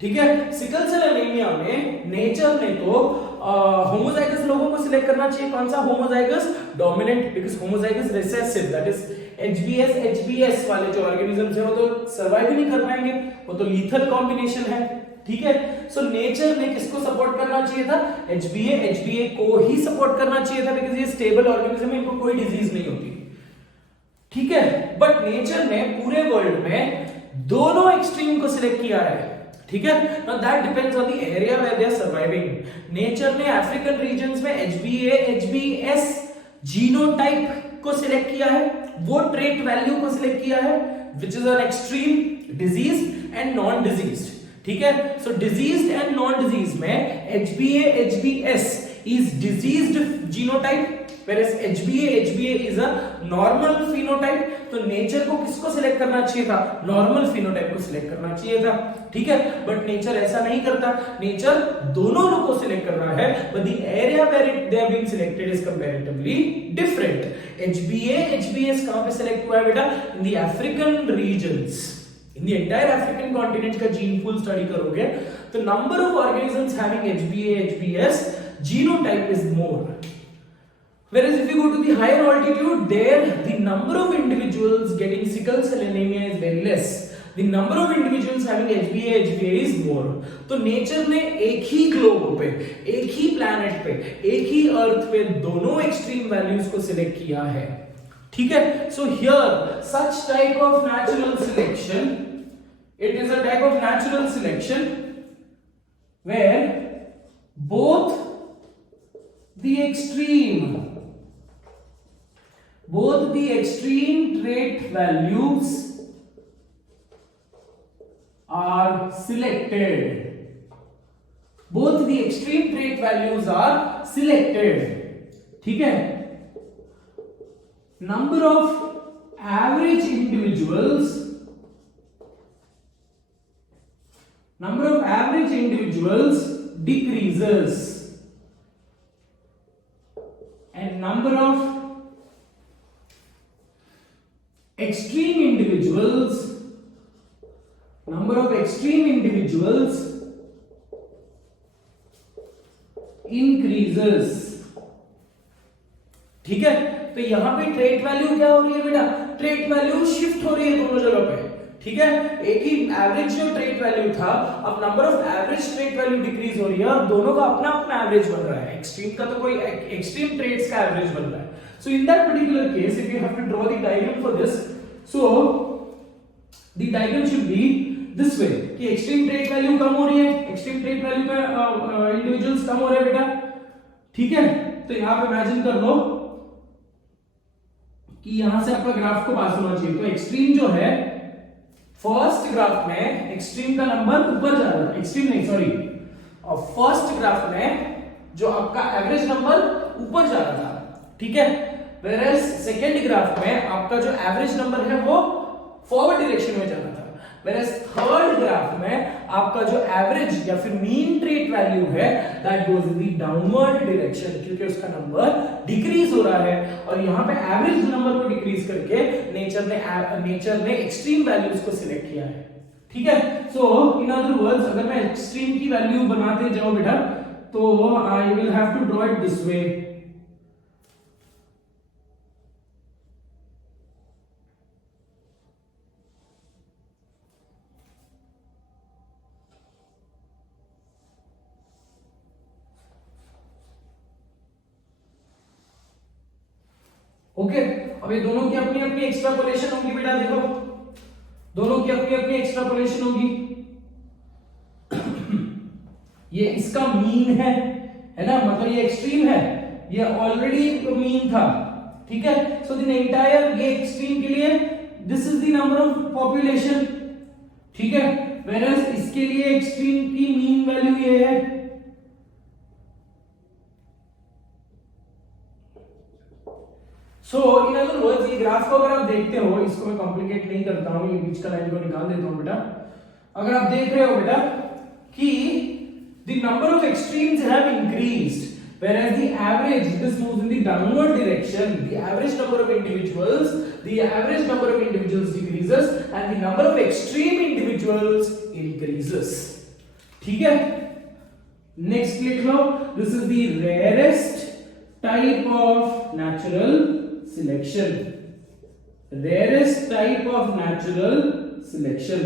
ठीक है, सिकल सेल एनीमिया में नेचर ने तो होमोजाइगस लोगों को सिलेक्ट करना चाहिए। कौन सा homozygous? Dominant, because homozygous recessive, that is HbS वाले जो ऑर्गेनिजम्स हैं वो तो सर्वाइव ही नहीं कर पाएंगे, वो तो लीथल कॉम्बिनेशन है, ठीक है। सो नेचर ने किसको सपोर्ट करना चाहिए था? HbA को ही सपोर्ट करना चाहिए था, बिकॉज़ ये स्टेबल ऑर्गेनिज्म है, इनको कोई डिजीज नहीं होती, ठीक है। बट नेचर ने पूरे वर्ल्ड में दोनों एक्सट्रीम को सिलेक्ट किया है, ठीक है। Now that depends on the area where they are surviving. Nature ने अफ्रीकन रीजन्स में HbA HbS जीनोटाइप को सिलेक्ट किया है, वो ट्रेट वैल्यू को सिलेक्ट किया है which is an extreme disease and non diseased, ठीक है। So diseased and non disease में HbA HbS is diseased genotype, whereas HbA is a normal phenotype। तो नेचर को किसको सिलेक्ट करना चाहिए था? नॉर्मल फिनोटाइप को सिलेक्ट करना चाहिए था, ठीक है। बट नेचर ऐसा नहीं करता, नेचर दोनों को सिलेक्ट कर रहा है, but the area where they are being selected is comparatively different। HbA HbS कहां पे सिलेक्ट हुआ है बेटा? in the African regions, in the entire African continent का जीन पूल स्टडी करोगे तो number of organisms having HbA HbS genotype is more, whereas if you go to the higher altitude, there the number of individuals getting sickle cell anemia is very less, the number of individuals having HbA HbA is more। तो nature ने एक ही globe पे, एक ही planet पे, एक ही अर्थ पे दोनों extreme values को सिलेक्ट किया है, ठीक है। So here such type of natural selection, it is a type of natural selection where both the extreme trait values are selected, both the extreme trait values are selected, ठीक है। number of average individuals decreases and number of extreme individuals increases, ठीक है। तो यहां पे trait value क्या हो रही है बेटा? ट्रेट वैल्यू शिफ्ट हो रही है दोनों जगह पे, ठीक है। एक ही एवरेज जो ट्रेट वैल्यू था, अब number of average trait value decrease हो रही है और दोनों का अपना अपना एवरेज बन रहा है। एक्सट्रीम का तो कोई एक्सट्रीम ट्रेट्स का एवरेज बन रहा है। So in that particular case if you have to draw the diagram for this, so the diagram should be this way कि एक्सट्रीम ट्रेट वैल्यू कम हो रही है, एक्सट्रीम ट्रेट वैल्यू पे इंडिविजुअल्स कम हो रहे हैं बेटा, ठीक है। तो यहां पे इमेजिन कर लो कि यहां से आपका ग्राफ को पास होना चाहिए। तो एक्सट्रीम जो है फर्स्ट ग्राफ में एक्सट्रीम का नंबर ऊपर जा रहा है, एक्सट्रीम नहीं सॉरी, और फर्स्ट ग्राफ में जो आपका एवरेज नंबर ऊपर जा रहा था, ठीक है। वेयरएज सेकंड ग्राफ में आपका जो एवरेज नंबर है वो फॉरवर्ड डायरेक्शन में जा रहा था, वेयरएज थर्ड ग्राफ में आपका जो एवरेज या फिर मीन ट्रेट वैल्यू है that goes in the downward direction, क्योंकि उसका नंबर डिक्रीज हो रहा है। और यहां पे एवरेज नंबर को डिक्रीज करके नेचर ने एक्सट्रीम वैल्यूज को सिलेक्ट किया है, ठीक है। सो इन अदर वर्ड्स अगर मैं एक्सट्रीम की वैल्यू बनाते जाऊं बेटा तो I will have to draw it this way. Okay, अब ये दोनों की अपनी अपनी एक्सट्रापोलेशन होगी बेटा, देखो दोनों की अपनी अपनी एक्सट्रापोलेशन होगी। ये इसका मीन है ना, मतलब ये एक्सट्रीम है, ये ऑलरेडी मीन था, ठीक है। सो द एंटायर ये एक्सट्रीम के लिए this is the number of population, ठीक है। whereas इसके लिए एक्सट्रीम की मीन वैल्यू ये है। सो इन अदर वर्ड्स ये ग्राफ को अगर आप देखते हो, इसको मैं कॉम्प्लिकेट नहीं करता हूं, ये बीच का लाइन को निकाल देता हूं बेटा। अगर आप देख रहे हो बेटा कि the number of extremes have increased whereas the average, this moves in the downward direction, the average number of individuals decreases and the number of extreme individuals increases। ठीक है, नेक्स्ट लिख लो, this is the rarest type of natural selection, rarest type of natural selection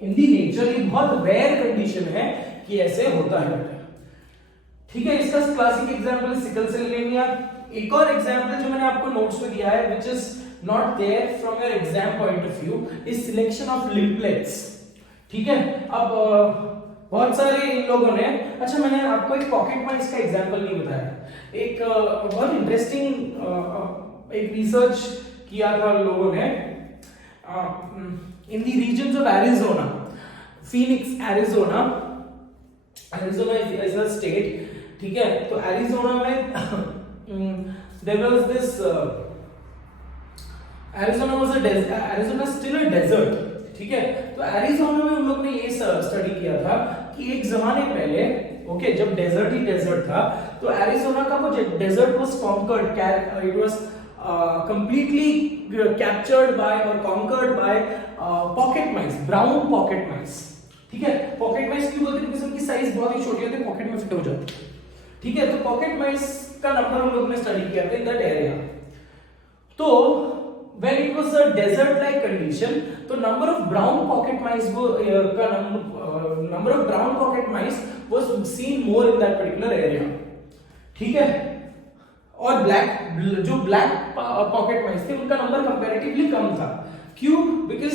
in the nature। ये बहुत rare condition है कि ऐसे होता है। ठीक है, इसका classic example sickle cell anaemia. एक और एग्जांपल जो मैंने आपको नोट्स में दिया है which is not there from your exam point of view is selection of limpets. ठीक है, अब बहुत सारे इन लोगों ने, अच्छा मैंने आपको एक पॉकेट माइस का एग्जांपल नहीं बताया। एक बहुत इंटरेस्टिंग एक रिसर्च किया था लोगों ने in the regions of Arizona, Phoenix, Arizona is a state। ठीक है, तो एरिजोना में there was this Arizona still a desert। ठीक है, तो एरिजोना में उन लोगों ने ये स्टडी किया था कि एक जमाने पहले, ओके, जब डेजर्ट ही डेजर्ट था, तो एरिजोना का वो desert was conquered, it was completely captured by or conquered by pocket mice, brown pocket mice। ठीक है, पॉकेट माइस क्यों बोलते हैं? क्योंकि उनकी साइज बहुत ही छोटी होती है, पॉकेट में फिट हो जाती है। ठीक है, तो पॉकेट माइस का नंबर हम लोगों ने स्टडी किया था इन दैट एरिया। तो when it was a desert like condition, तो number of brown pocket mice का number of brown pocket mice was seen more in that particular area। ठीक है, और जो ब्लैक पॉकेट माइस थे उनका नंबर कंपैरेटिवली कम था। क्यों? बिकॉज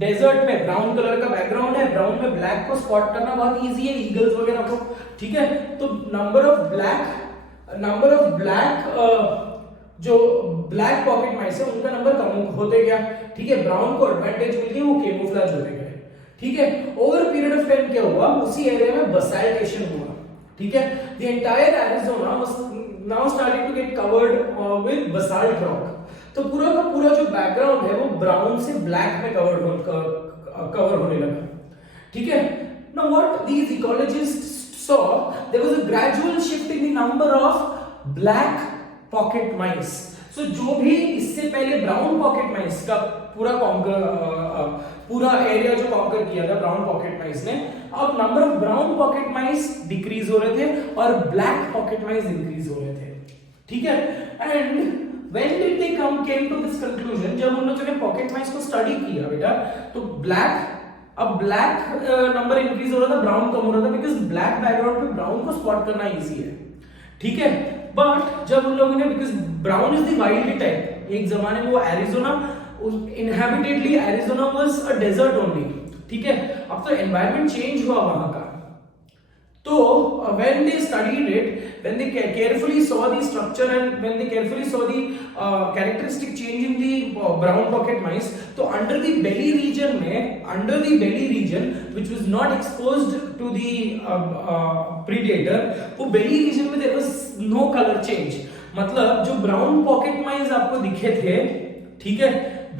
डेजर्ट में ब्राउन कलर का बैकग्राउंड है, ब्राउन में ब्लैक को स्पॉट करना बहुत इजी है, ईगल्स वगैरह को। ठीक है, तो नंबर ऑफ ब्लैक जो ब्लैक पॉकेट माइस है उनका नंबर कम होते गया। ठीक है, ब्राउन को एडवांटेज मिल गई, वो कैमोफ्लेज होते गए। ठीक है, ओवर पीरियड ऑफ टाइम क्या हुआ, उसी एरिया में बसाल्टेशन हुआ। ठीक है, the entire Arizona was now starting to get covered with basalt rock। तो पूरा का पूरा जो बैकग्राउंड है वो ब्राउन से ब्लैक में कवर होने लगा। ठीक है, now what these ecologists saw, there was a gradual shift in the number of black pocket mice। so जो भी इससे पहले ब्राउन पॉकेट माइस का पूरा एरिया जो कॉन्कर किया था ब्राउन पॉकेट माइस ने, अब number of brown pocket mice decrease हो रहे थे और ब्लैक पॉकेट माइस इंक्रीज हो रहे थे। ठीक है, and when did they came to this conclusion, जब उन लोगों ने पॉकेट माइस को स्टडी किया बेटा, तो ब्लैक नंबर इंक्रीज हो रहा था, ब्राउन कम हो रहा था, बिकॉज ब्लैक बैकग्राउंड पे ब्राउन को स्पॉट करना इजी है। ठीक है, बट जब उन लोगों ने, because brown is the wild type, एक जमाने में वो Arizona inhabitedly, Arizona was a desert only. ठीक है, अब तो एनवायरनमेंट चेंज हुआ वहां का। तो when they studied it, when they carefully saw the structure and when they carefully saw the characteristic change in the brown pocket mice, तो under the belly region which was not exposed to the predator, वो belly region में there was no color change। मतलब जो brown pocket mice आपको दिखे थे, ठीक है,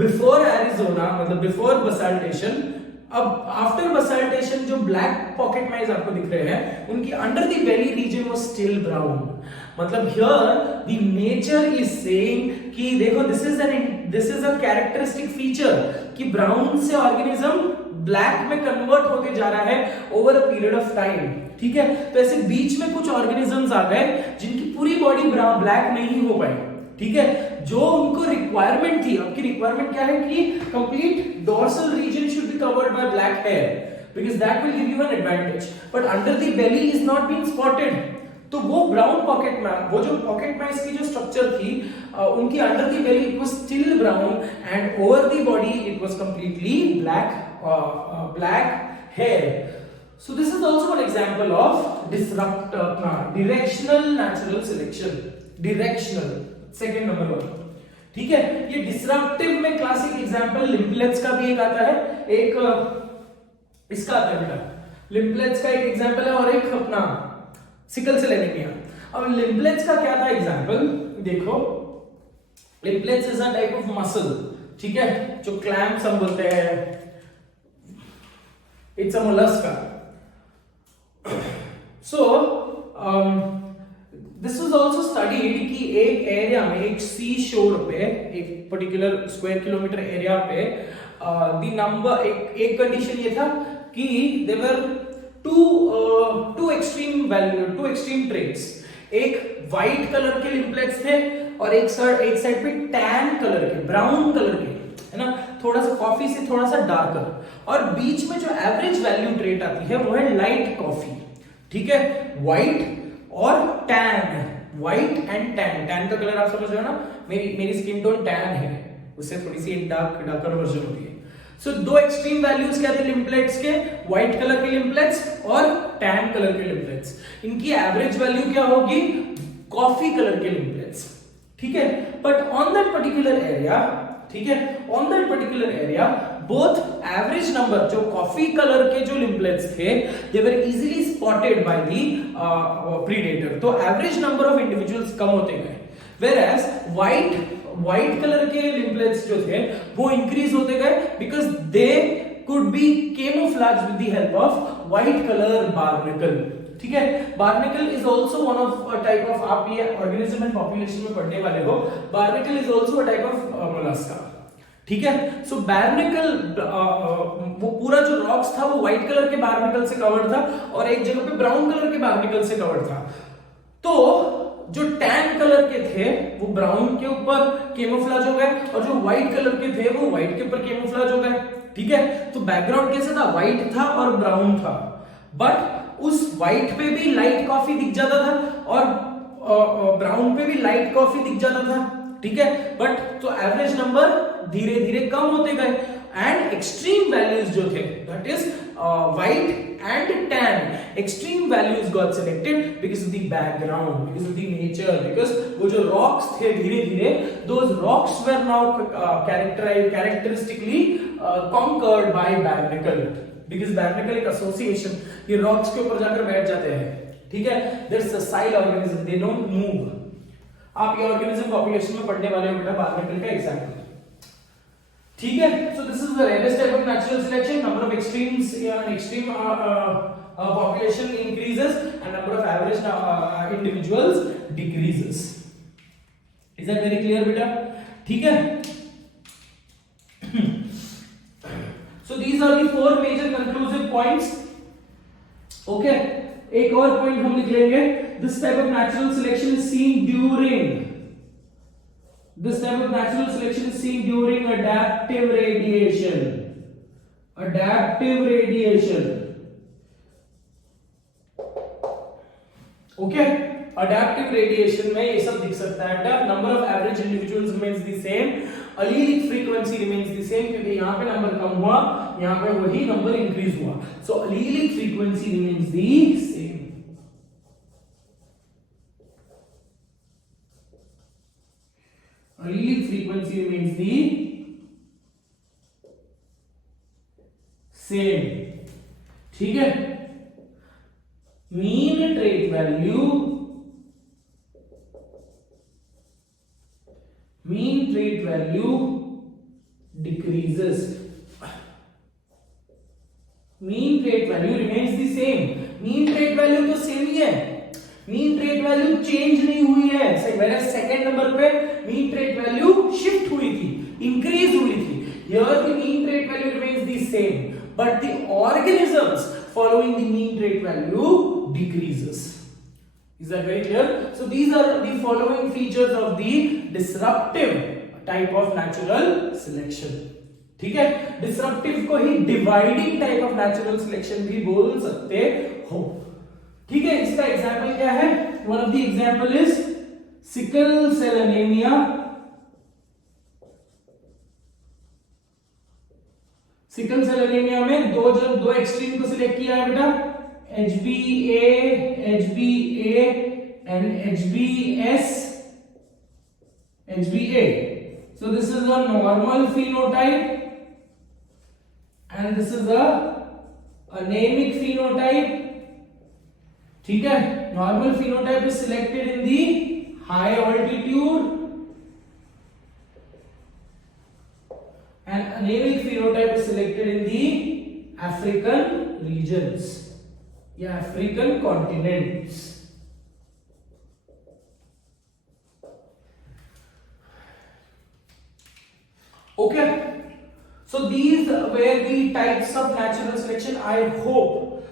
before Arizona, मतलब before basaltation, अब आफ्टर बसाल्टेशन जो ब्लैक पॉकेट माइस आपको दिख रहे हैं, उनकी under the belly region was still brown. मतलब here the nature is saying कि देखो this is a characteristic feature कि ब्राउन से ऑर्गेनिज्म ब्लैक में कन्वर्ट होते जा रहा है over a period of time. ठीक है, तो ऐसे बीच में कुछ ऑर्गेनिजम्स आ गए जिनकी पूरी बॉडी ब्लैक नहीं हो पाई। ठीक है, जो उनको रिक्वायरमेंट थी, आपकी रिक्वायरमेंट क्या है कि complete dorsal region should be covered by black hair, because that will give you an advantage, but under the belly is not being spotted. तो वो ब्राउन पॉकेट में, वो जो पॉकेट माइस की जो स्ट्रक्चर थी, उनकी under the belly it was still brown and over the body it was completely black hair. So this is also an example of directional natural selection। Directional, second number one। ठीक है। ये disruptive में classic example लिम्पलेट्स का भी एक आता है, एक इसका आता है बेटा, लिम्पलेट्स का एक एग्जांपल है और एक अपना सिकल सेल एनीमिया। अब लिम्पलेट्स का क्या था एग्जांपल, देखो limpets is a type of mussel, ठीक है, जो क्लैम्प्स हम बोलते हैं, it's a mollusca. So this was also studied कि एक एरिया में, एक सी शोर पे, एक पर्टिकुलर स्क्वायर किलोमीटर एरिया पे द नंबर, एक कंडीशन ये था कि there were two extreme value, two extreme traits. एक वाइट कलर के लिम्पलेट्स थे और एक साइड पे टैन कलर के, ब्राउन कलर के, है ना, थोड़ा सा कॉफी से थोड़ा सा डार्कर, और बीच में जो एवरेज वैल्यू ट्रेट आती है वो है लाइट कॉफी, ठीक है, व्हाइट और tan, white and tan. Tan का कलर आप समझ रहे हो ना, मेरी स्किन टोन टैन है, उससे थोड़ी सी एक डार्कर वर्जन होती है। सो दो एक्सट्रीम वैल्यूज क्या थे लिम्पलेट्स के, व्हाइट कलर के लिम्पलेट्स और टैन कलर के लिम्पलेट्स। इनकी एवरेज वैल्यू क्या होगी, कॉफी कलर के लिम्पलेट्स, ठीक है। But on that particular area, ठीक है, on that particular area both average number, जो कॉफी कलर के जो लिम्पलेट्स थे, they were easily spotted by the predator, तो एवरेज नंबर ऑफ इंडिविजुअल्स कम होते गए, वेयरएज व्हाइट कलर के लिम्पलेट्स जो थे वो इंक्रीज होते गए, because they could be camouflage with the help of white colour barnacle, ठीक है। Barnacle is also one of type of, आप ये ऑर्गेनिज्म एंड पॉपुलेशन में पढ़ने वाले हो, barnacle is also a type of Mollusca, ठीक है। सो बार्नेकल, वो पूरा जो रॉक्स था वो व्हाइट कलर के बार्नेकल से कवर्ड था और एक जगह पे ब्राउन कलर के बार्नेकल से कवर्ड था। तो जो टैन कलर के थे वो ब्राउन के ऊपर कैमोफ्लेज हो गए और जो व्हाइट कलर के थे वो व्हाइट के ऊपर कैमोफ्लेज हो गए, ठीक है। तो बैकग्राउंड कैसे था, व्हाइट था और ब्राउन था, बट उस व्हाइट पे भी लाइट कॉफी दिख जाता था और ब्राउन पे भी लाइट कॉफी दिख जाता था, ठीक है। बट तो एवरेज नंबर धीरे धीरे कम होते गए एंड एक्सट्रीम वैल्यूज जो थे, that is white and tan, extreme values got selected because of the background, because of the nature, because वो जो rocks थे धीरे धीरे, those rocks were now characteristically conquered by barnacle, because barnacle एक association, ये rocks के ऊपर जाकर बैठ जाते हैं, ठीक है। They're sessile organism, they don't move। आप ये organism population में पढ़ने वाले हो बेटा, barnacle का example, ठीक है। So this is the rarest type of natural selection, number of extremes, extreme population increases and number of average individuals decreases। Is that very clear beta? ठीक है। So these are the four major conclusive points, okay। एक और point हम लिख लेंगे, this type of natural selection is seen during, this type of natural selection is seen during adaptive radiation, adaptive radiation, okay। adaptive radiation में ये सब दिख सकता है, number of average individuals remains the same, allelic frequency remains the same, क्योंकि यहाँ पे number कम हुआ, यहाँ पे वही नंबर इंक्रीज हुआ, so allelic frequency remains the same। allelic frequency remains the same, ठीक है। mean trait value, mean trait value decreases, mean trait value remains the same, mean trait value तो सेम ही है, mean trait value change नहीं हुई है, मेरे second number पे mean trait value shift हुई थी, इंक्रीज हुई थी, here the mean trait value remains the same, but the organisms following the mean trait value decreases. Is that very clear? So these are the following features of the disruptive type of natural selection, ठीक है। Disruptive को ही dividing type of natural selection भी बोल सकते हो, ठीक है। इसका एग्जाम्पल क्या है, one of the example is sickle cell anaemia, sickle cell anaemia में दो एक्सट्रीम को सिलेक्ट किया है बेटा, HbA and HbS, HbA, So this is a normal phenotype and this is a anemic phenotype. ठीक है, normal phenotype is selected in the high altitude and anemic phenotype is selected in the African regions या African continents. Okay, so these were the types of natural selection. I hope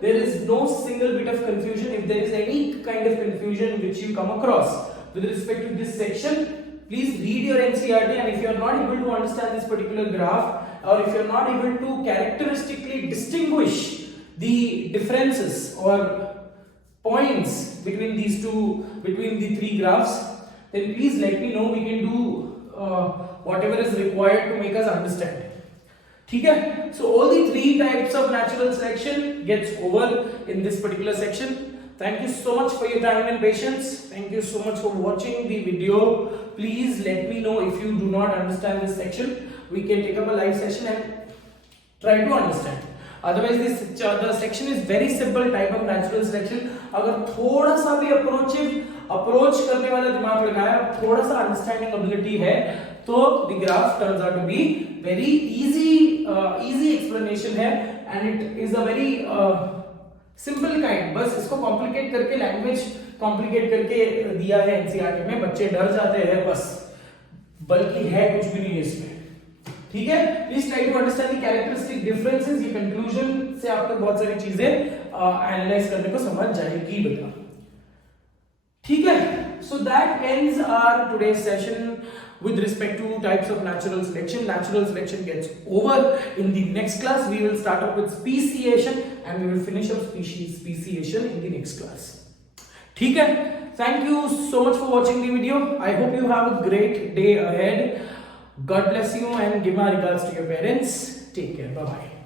there is no single bit of confusion. If there is any kind of confusion which you come across with respect to this section, please read your NCERT, and if you are not able to understand this particular graph, or if you are not able to characteristically distinguish the differences or points between the three graphs, then please let me know. We can do whatever is required to make us understand. ठीक है, so all the three types of natural selection gets over in this particular section. Thank you so much for your time and patience. Thank you so much for watching the video. Please let me know if you do not understand this section. We can take up a live session and try to understand. Otherwise the section is very simple type of natural selection. अगर थोड़ा सा भी approach करने वाला दिमाग लगाया, थोड़ा सा अंडरस्टैंडिंग एबिलिटी है, तो the graph turns out to be very easy explanation है, and it is a very simple kind. बस इसको कॉम्प्लिकेट करके, लैंग्वेज कॉम्प्लिकेट करके दिया है एनसीईआरटी में, बच्चे डर जाते हैं बस, बल्कि है कुछ भी नहीं है इसमें. ठीक है, please try to understand the characteristic differences. ये कंक्लूजन से आपको बहुत सारी चीजें एनालाइज करने को समझ जाएगी बेटा. ठीक है, so that ends our today's session with respect to types of natural selection. Natural selection gets over. In the next class we will start up with speciation and we will finish up speciation in the next class. ठीक है, thank you so much for watching the video. I hope you have a great day ahead. God bless you and give my regards to your parents. Take care. Bye bye.